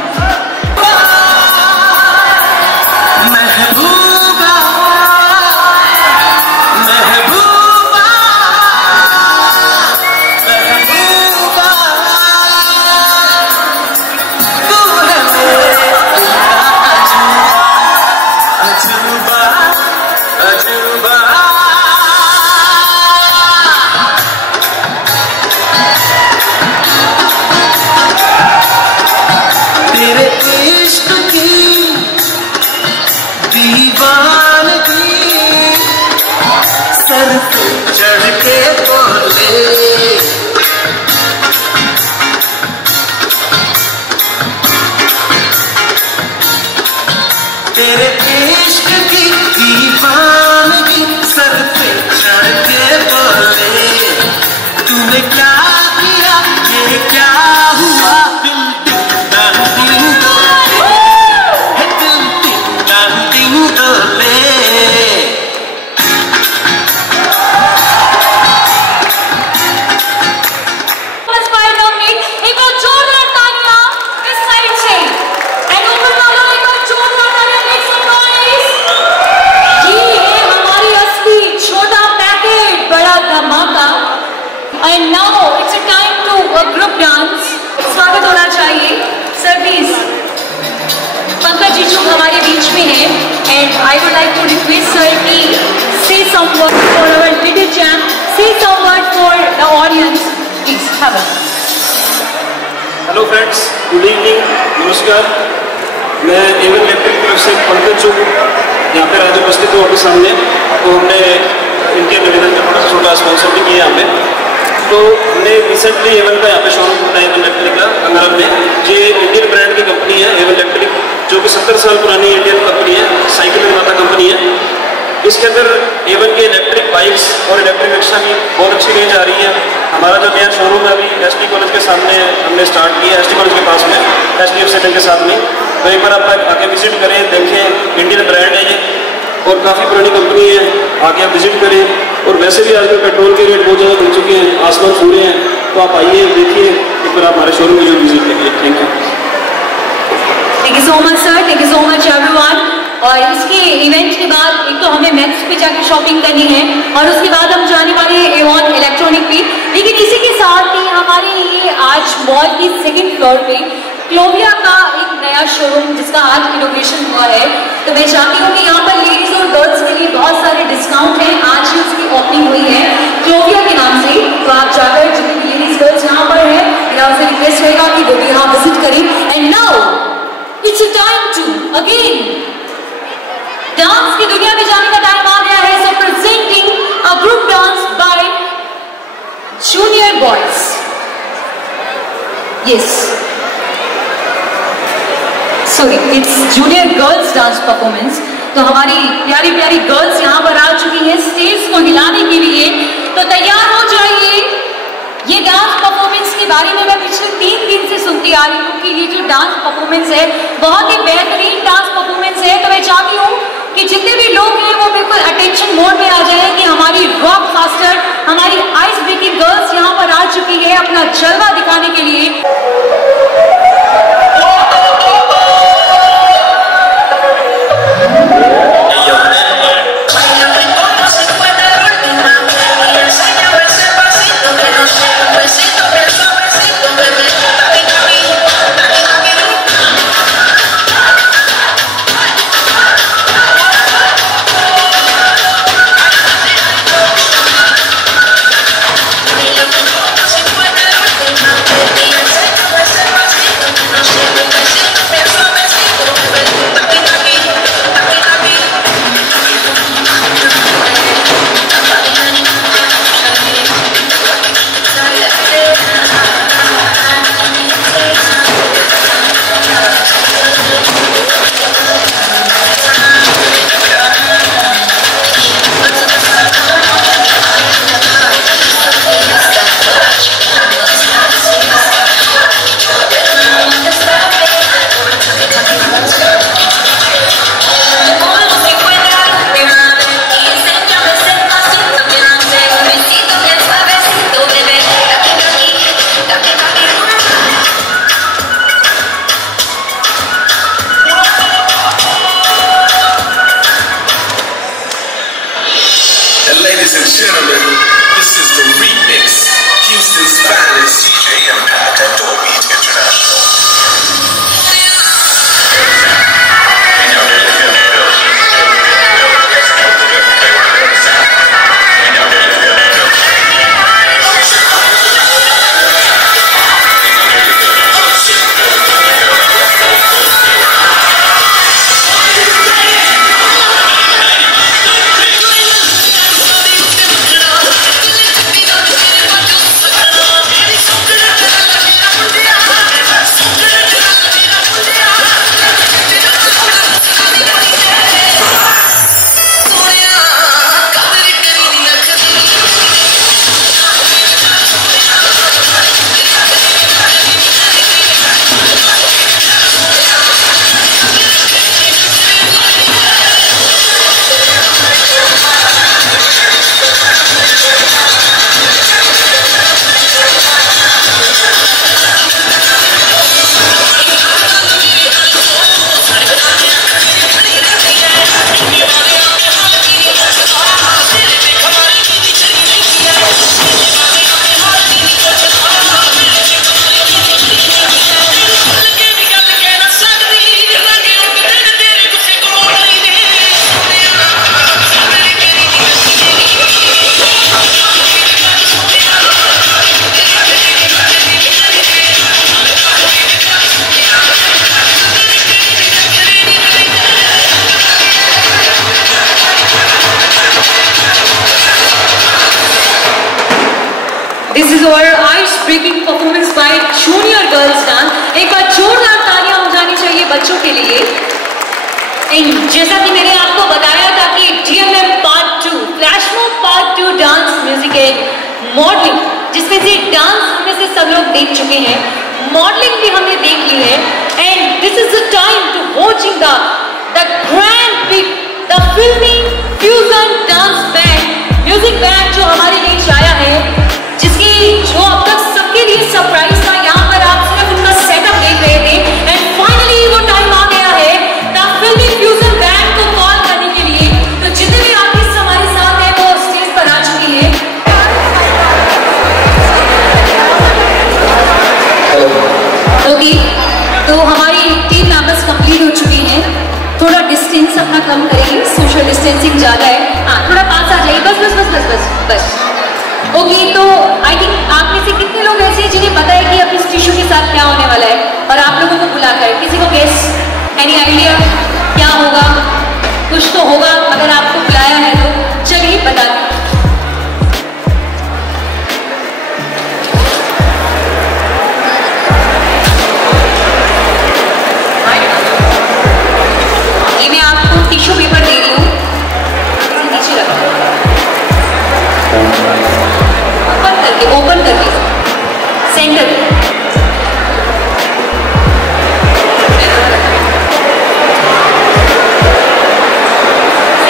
अजूबा अजीत जो हमारे बीच में है, and I would like to request sir कि say some word for our little champ, say some word for the audience, please have a. Hello friends, good evening, नमस्कार। मैं Avon electric तरफ से पंकज जो यहाँ पे राज्य उपस्थित हूँ आपके सामने। तो हमने इनके निवेदन का थोड़ा सा छोटा स्पॉन्सर भी किया यहाँ पे। तो हमने रिसेंटली एवन का यहाँ पे शोरूम खोला है एवन इलेक्ट्रिक का अंगरम में। ये इंडियन ब्रांड की कंपनी है एवन इलेक्ट्रिक, जो कि 70 साल पुरानी इंडियन कंपनी है, साइकिल निर्माता कंपनी है। इसके अंदर एवन के इलेक्ट्रिक बाइक्स और इलेक्ट्रिक रिक्शा की बहुत अच्छी रेंज आ रही है। हमारा जो नया शोरूम है अभी एसटी कॉलेज के सामने हमने स्टार्ट किया, एसटी कॉलेज के पास में, SDF सेंटर के साथ में। तो एक बार आप आके विजिट करें, देखें, इंडियन ब्रांड है ये और काफ़ी पुरानी कंपनी है, आके आप विजिट करें। और वैसे भी आजकल पेट्रोल के रेट बहुत ज़्यादा बढ़ चुके हैं, आसमान छूरे हैं। तो आप आइए, देखिए, एक बार आप हमारे शोरूम में जो विजिट करिए। Thank you so much sir, thank you so much everyone. और इसके इवेंट के बाद एक तो हमें मैक्स पे जाकर शॉपिंग करनी है और उसके बाद हम जाने वाले हैं एवन इलेक्ट्रॉनिक पे। लेकिन इसी के साथ ही हमारे ये आज मॉल की 2nd फ्लोर पे क्लोविया का एक नया शोरूम जिसका आज इनोग्रेशन हुआ है। तो मैं चाहती हूँ कि यहाँ पर लेडीज और गर्ल्स के लिए बहुत सारे डिस्काउंट हैं। आज ही उसकी ओपनिंग हुई है क्लोविया के नाम से। तो आप जाकर जितनी भी लेडीज गर्ल्स यहाँ पर है, मेरा उनसे रिक्वेस्ट रहेगा कि वो भी यहाँ विजिट करें। And now it's time to again dance की दुनिया में जाने का टाइम आ गया है। So presenting a group dance by junior boys. Yes, sorry, it's junior girls dance performance. तो हमारी प्यारी प्यारी गर्ल्स यहाँ पर आ चुकी हैं स्टेज को हिलाने के लिए। तो तैयार हो जाइए। ये डांस परफॉर्मेंस के बारे में मैं पिछले 3 दिन से सुनती आ रही हूँ कि ये जो डांस परफॉर्मेंस है बहुत ही बेहतरीन डांस परफॉर्मेंस है। तो मैं चाहती हूँ कि जितने भी लोग हैं वो बिल्कुल अटेंशन मोड में आ जाए कि हमारी रॉक फास्टर, हमारी आइस ब्रेकिंग गर्ल्स यहाँ पर आ चुकी है अपना जलवा दिखाने के लिए। Ladies and gentlemen, this is the remix. Houston's finest DJ Impact at Dolby International. is our ice-breaking performance by Junior Girls Dance. एक बार जोरदार तालियां हो जानी चाहिए बच्चों के लिए। जैसा कि मैंने आपको बताया था कि DMM Part 2, flash mob Part 2 dance music and modelling, जिसमें से डांस में से सब लोग देख चुके हैं, मॉडलिंग भी हमने देख ली है। And this is the time to watching the grand big the filmi fusion dance band music band जो हमारे बीच आया है, जिसकी जो अब तक सबके लिए सरप्राइज था। यहाँ पर आप सिर्फ उनका सेटअप देख रहे थे एंड फाइनली वो टाइम आ गया है द फिल्मी फ्यूजन बैंड को कॉल करने के लिए। तो जितने भी आर्टिस्ट हमारे साथ हैं वो स्टेज पर आ चुकी है। ओके, तो हमारी 3 मेंबर्स कंप्लीट हो चुकी हैं। थोड़ा डिस्टेंस अपना कम करेंगे, सोशल डिस्टेंसिंग ज़्यादा है। हाँ, थोड़ा पास आ जाइए, बस बस बस बस बस बस। ओके, तो आई थिंक आप में से कितने लोग ऐसे हैं जिन्हें पता है कि अब इस टिश्यू के साथ क्या होने वाला है, और आप लोगों को बुलाकर किसी को गेस, एनी आइडिया क्या होगा? कुछ तो होगा अगर आपको बुलाया है तो। चलिए बता दें। ये मैं आपको टिश्यू पेपर दे रही हूँ, नीचे रखो, ओपन करके सेंटर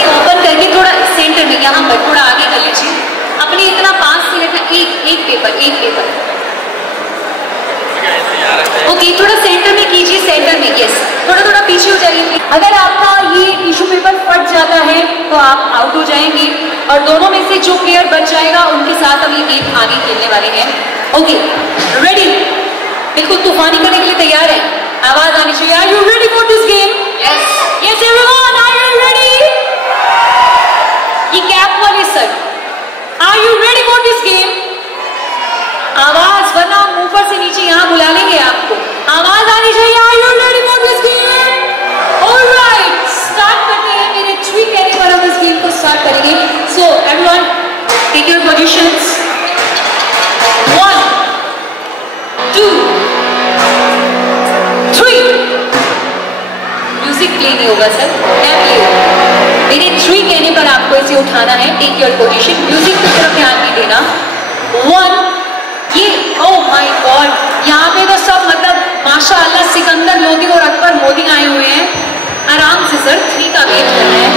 ओपन करके थोड़ा सेंटर में, यहाँ पर थोड़ा आगे कर लीजिए। अपने इतना पास से रखना, एक पेपर ओके, थोड़ा सेंटर में कीजिए, सेंटर में, यस। थोड़ा पीछे हो जाइए। अगर आपका ये टिश्यू पेपर फट जाता है तो आप आउट हो जाएंगे, और दोनों में से जो प्लेयर बच जाएगा उनके साथ हम ये गेम आगे खेलने वाले हैं। Okay, ready? बिल्कुल तूफानी करने के लिए तैयार है? आवाज आनी चाहिए। Are you ready for this game? Yes yes everyone, are you ready? ये कैप वाले sir, are you ready for this game? आवाज, वरना हम ऊपर से नीचे यहाँ बुला लेंगे आपको। आवाज आनी चाहिए। Are you ready for this game? Alright, start करते हैं। मेरे 3 कहने पर हम इस गेम को स्टार्ट करेंगे। So everyone take your positions. 1 2 3। Music play नहीं होगा सर, मैं प्ले होगा। मेरे 3 कहने पर आपको इसे उठाना है। टेक योर पोजीशन, म्यूजिक की तरफ ध्यान नहीं देना। 1, ये ओह माय गॉड, यहाँ पे तो सब मतलब माशाअल्लाह सिकंदर लोधी और अकबर मोदी आए हुए हैं। आराम से सर, 3 का वेट करना है।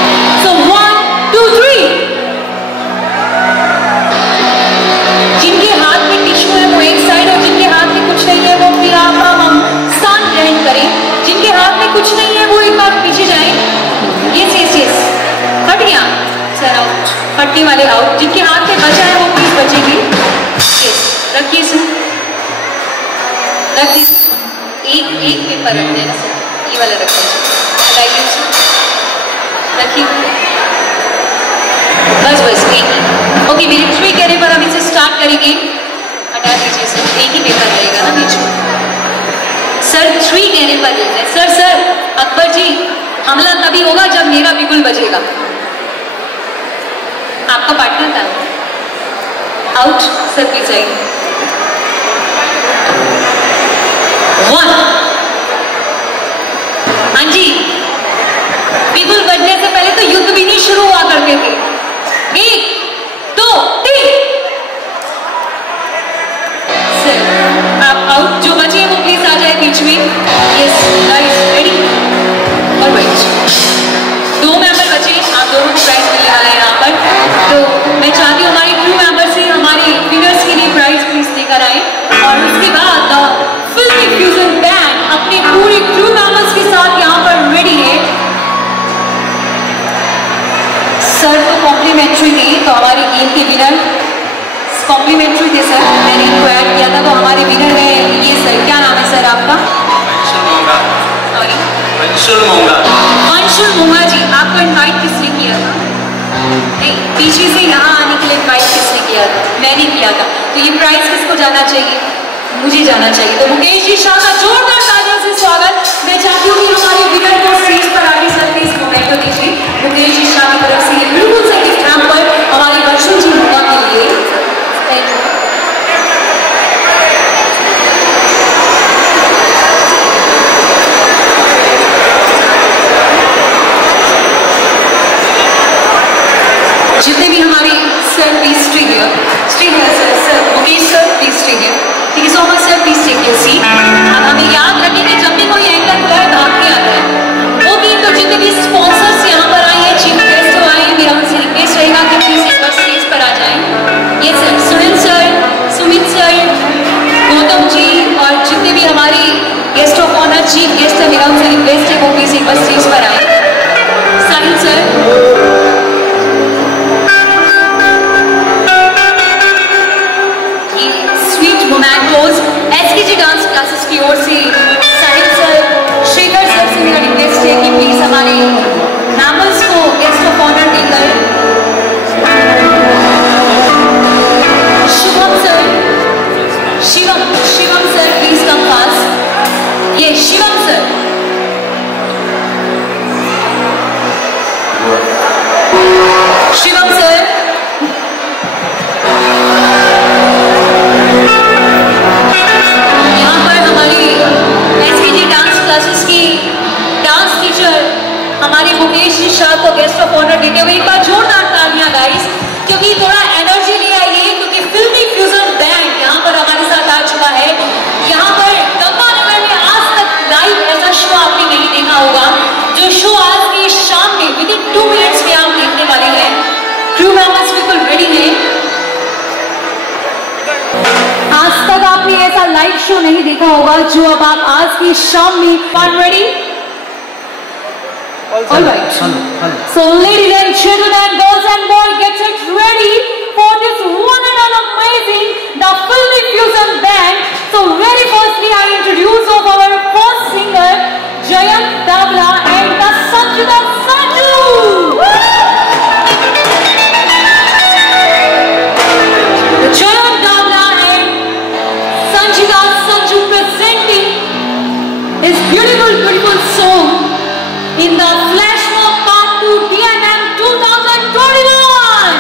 सो 1 2 3। जिनके हाथ में टिश्यू है वो एक साइड, और जिनके हाथ में कुछ नहीं है वो फिर आप हम स्थान ग्रहण करें। जिनके हाथ में कुछ नहीं है वो एक बार पीछे जाए। यस यस यस, फट गया सर, आउट। फटने वाले आउट। जिनके हाथ में बचा है वो प्लीज बचेगी। रखिए सर, रख दीजिए। एक पेपर रख देना सर, ये वाला रख दीजिए। हटाइए सर, रखिए, बस बस एक ही। ओके, मेरे 3 कहने पर हम इसे स्टार्ट करेंगे। हटा दीजिए सर, एक ही पेपर रहेगा ना बीच में सर। 3 कहने पर देते हैं सर। सर अकबर जी, हमला तभी होगा जब मेरा बिगुल बजेगा। आपका पार्टनर था आउट सर, प्लीज आइए। 1। हाँ जी, बिगुल बजने से पहले तो युद्ध भी नहीं शुरू हुआ करते थे। 1 2 3। सर आप आउट। जो बचे वो प्लीज आ जाए बीच में। Yes guys, ready? Alright, 2 member बचे, आप दोनों को प्राइज मिलने वाला है यहाँ पर। तो मैं चाहती हूँ हमारे क्रू मेंबर से हमारे विनर्स के लिए प्राइज प्लीज लेकर आए, और उसके बाद फिल्मी फ्यूजन बैंड अपने पूरे क्रू मेंबर्स के साथ यहाँ पर रेडी है। सर तो कॉम्प्लीमेंट्री थे, तो हमारे गेम के विनर कॉम्प्लीमेंट्री थे सर, मैंने इनको ऐड किया था। तो हमारे विनर है ये सर, क्या नाम है सर आपका? अंशुल मोंगा जी। आपको इनवाइट किसने किया था? नहीं, पीछे से यहाँ आने के लिए इनवाइट किसने किया था? मैंने किया था। तो ये प्राइज किसको जाना चाहिए? मुझे जाना चाहिए। तो मुकेश जी शाह का जोरदार तालियों से स्वागत। मैं चाहती हूँ कि हमारे विनर को स्टेज पर आगे चलते इस मोमेंट को दीजिए। मुकेश जी शाह की तरफ से ये बिल्कुल से गिफ्ट हैम्पर हमारी वर्षो जी मोंगा के लिए। Thank you. stay here. Stay here, sir. Sir, Mukesh sir, please stay here. Thank you so much, sir. Please take your seat. अब हमें याद रखें कि जब भी कोई एंकर प्लेयर भाग के आता है, वो भी तो जितने भी स्पॉन्सर्स यहाँ पर आए हैं, चीफ गेस्ट तो आए हैं, मेरा उनसे रिक्वेस्ट रहेगा कि प्लीज एक बार स्टेज पर आ जाएं। ये sir, Sunil sir, Sumit sir, Gautam ji और जितने भी हमारे guest of honour chief guest है, मेरा उनसे रिक्वेस्ट है वो प्लीज एक बार स्टेज पर आए। साहिल सर, ये sweet mementos SKG dance classes की ओर से साहिल सर, शेखर सर से मेरा रिक्वेस्ट है कि प्लीज हमारे मैमल्स को गेस्ट ऑफ ऑनर देकर Shubham sir, Shivam sir please come pass. ये शिवम सर, शिवम सर, यहाँ पर हमारी एसकेजी डांस क्लासेस की डांस टीचर हमारे मुकेश जी शाह को गेस्ट ऑफ ऑनर देते हुए एक बार जोरदार तालियां गाइस, क्योंकि थोड़ा एनर्जी ले आइए, क्योंकि फिल्मी फ्यूजन बैंड यहाँ पर हमारे साथ आ चुका है। यहाँ पर गंगानगर में आज तक लाइव ऐसा शो आपने नहीं देखा होगा, जो शो आज की शाम में विद इन 2 मिनट्स में आप देखने वाले हैं। क्रू मेंबर्स बिल्कुल रेडी हैं। आज तक आपने ऐसा लाइव शो नहीं देखा होगा जो अब आप आज की शाम में ready. All right. So, ladies and gentlemen, girls and boys, get it ready for this one and all amazing, the Filmy Fusion Band. So, very firstly, I introduce of our first singer, Jayant Dabla and the Sanjita Sanju. Jayant Dabla and Sanjita Sanju presenting his beautiful, beautiful song in the Flash Mob Part 2 DNM 2021.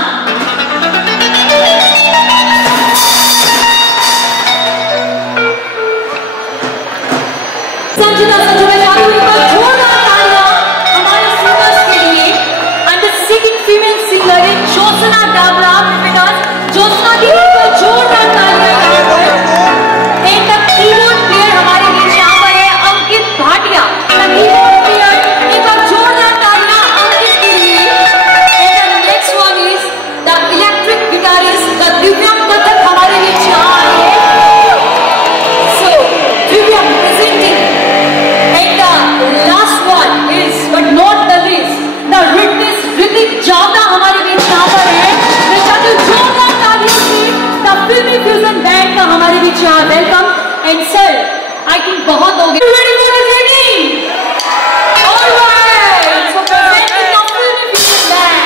Sanjita Sanju में चालू एक बार जोरदार तालियां हमारे singers के लिए। And the second female singer is Jyotsna Dabla with us. Jyotsna दी एक बार जोरदार तालियां यहाँ पर। And the keyboard player हमारे बीच यहाँ पर है अंकित भाटिया। The keyboard player एक बार जोरदार तालियां अंकित के लिए। And the next one is the electric guitarist, the दिव्यांग कथक हमारे बीच यहाँ आए हैं। So दिव्यांग presenting. And the last one is, but not the least, the Ritik Javda हमारे बीच यहाँ पर है। मैं चाहती हूँ जोरदार तालियों से the Filmy Fusion Band का हमारे बीच यहाँ welcome. And sir, I think बहुत हो गया। Ready for the singing? All right. So presenting the Filmy Fusion Band.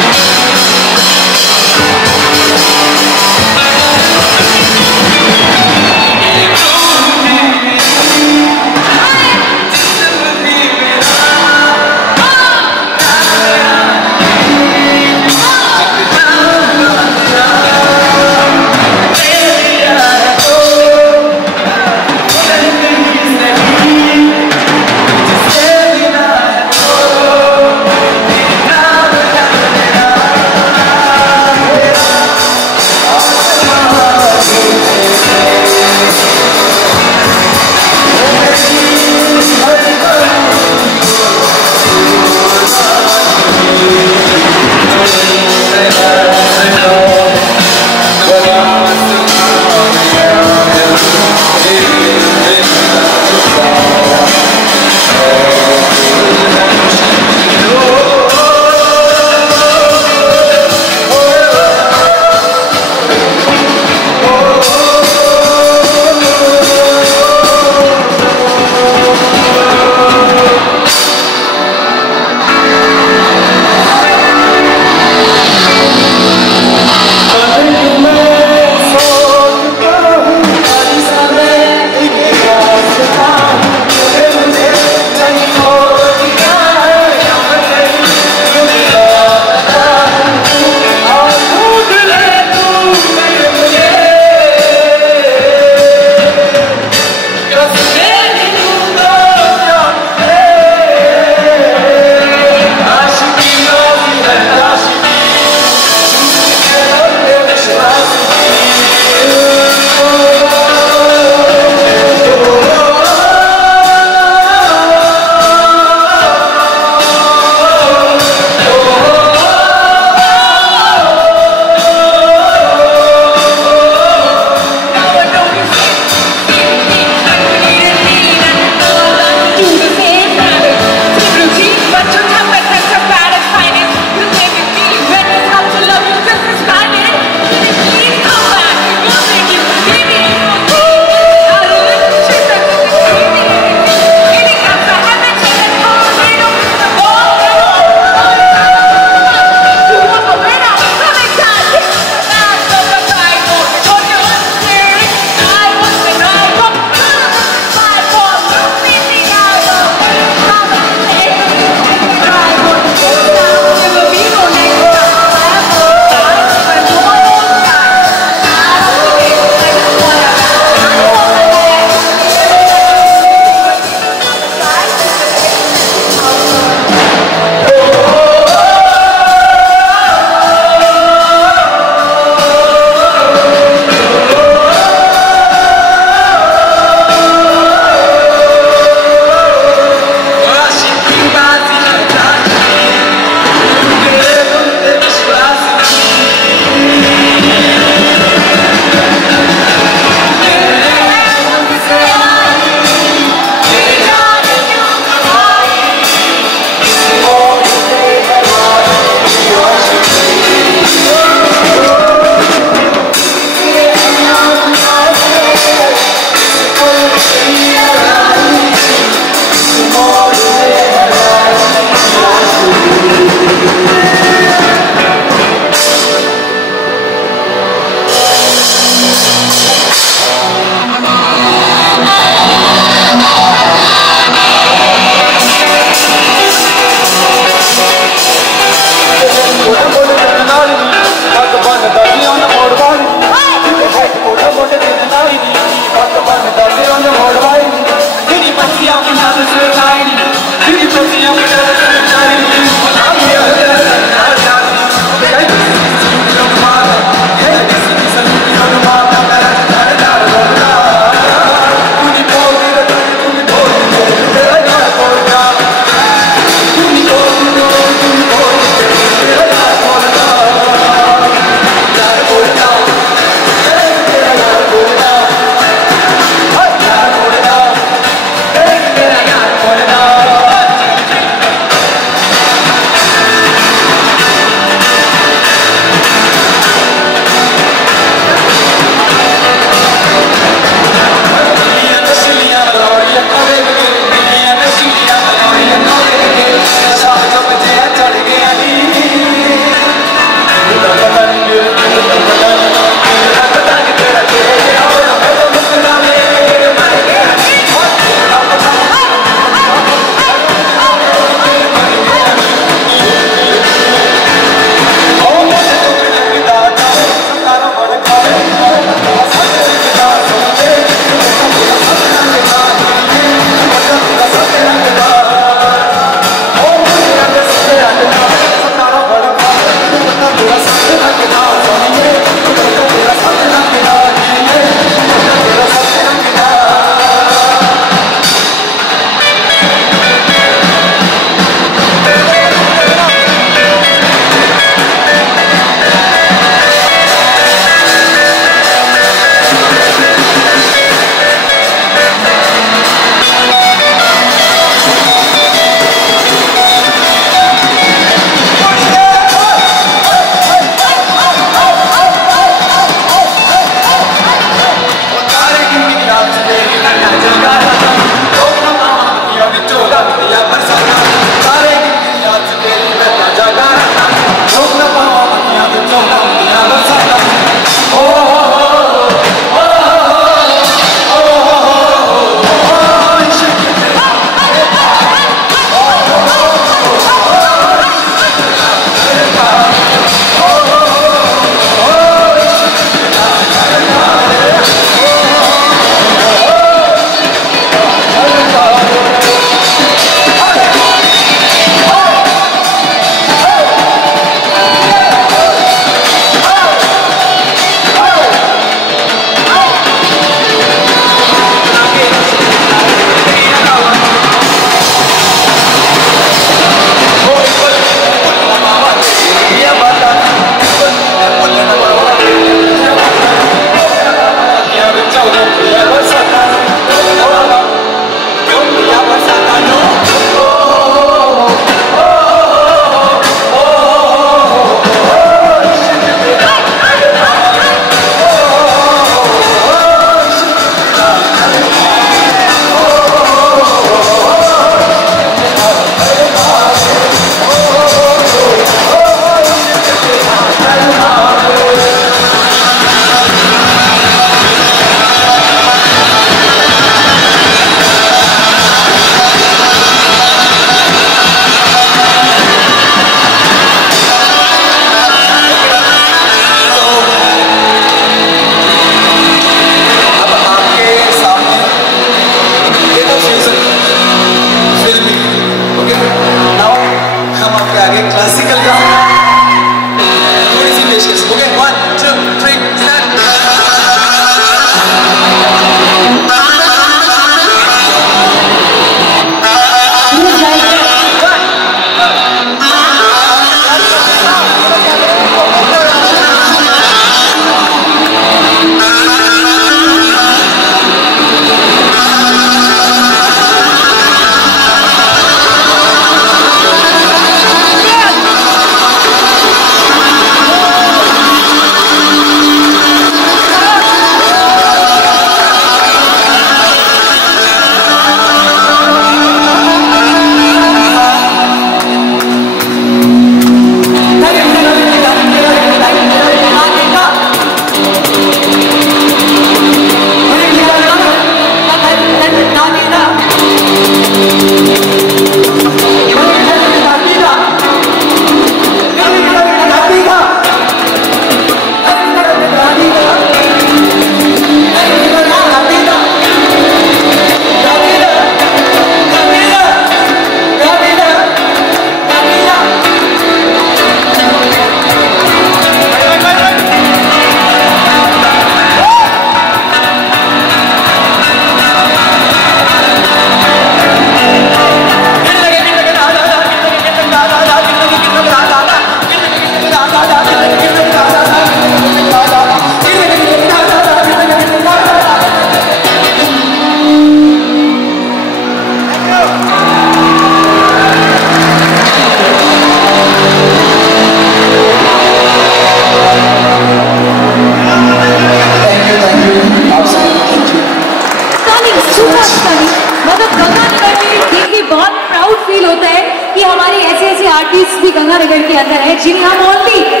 Feel होता है कि हमारे ऐसे ऐसे आर्टिस्ट भी गंगानगर के अंदर है जिन्हें हम ऑलरेडी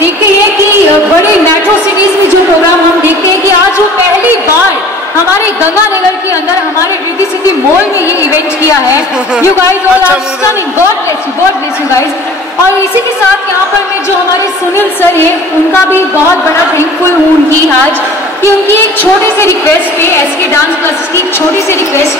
देखते हैं कि बड़े मेट्रो सिटीज में जो प्रोग्राम हम देखते हैं कि आज वो पहली बार हमारे गंगानगर के अंदर हमारे रिद्धि सिद्धि मॉल में ये इवेंट किया है। You guys all are stunning, God bless you guys. और इसी के साथ यहाँ पर मैं जो हमारे सुनील सर हैं उनका भी बहुत बड़ा थैंकफुल हूँ उनकी आज कि उनकी एक छोटी सी रिक्वेस्ट पे एसके डांस क्लासेस की एक छोटी सी रिक्वेस्ट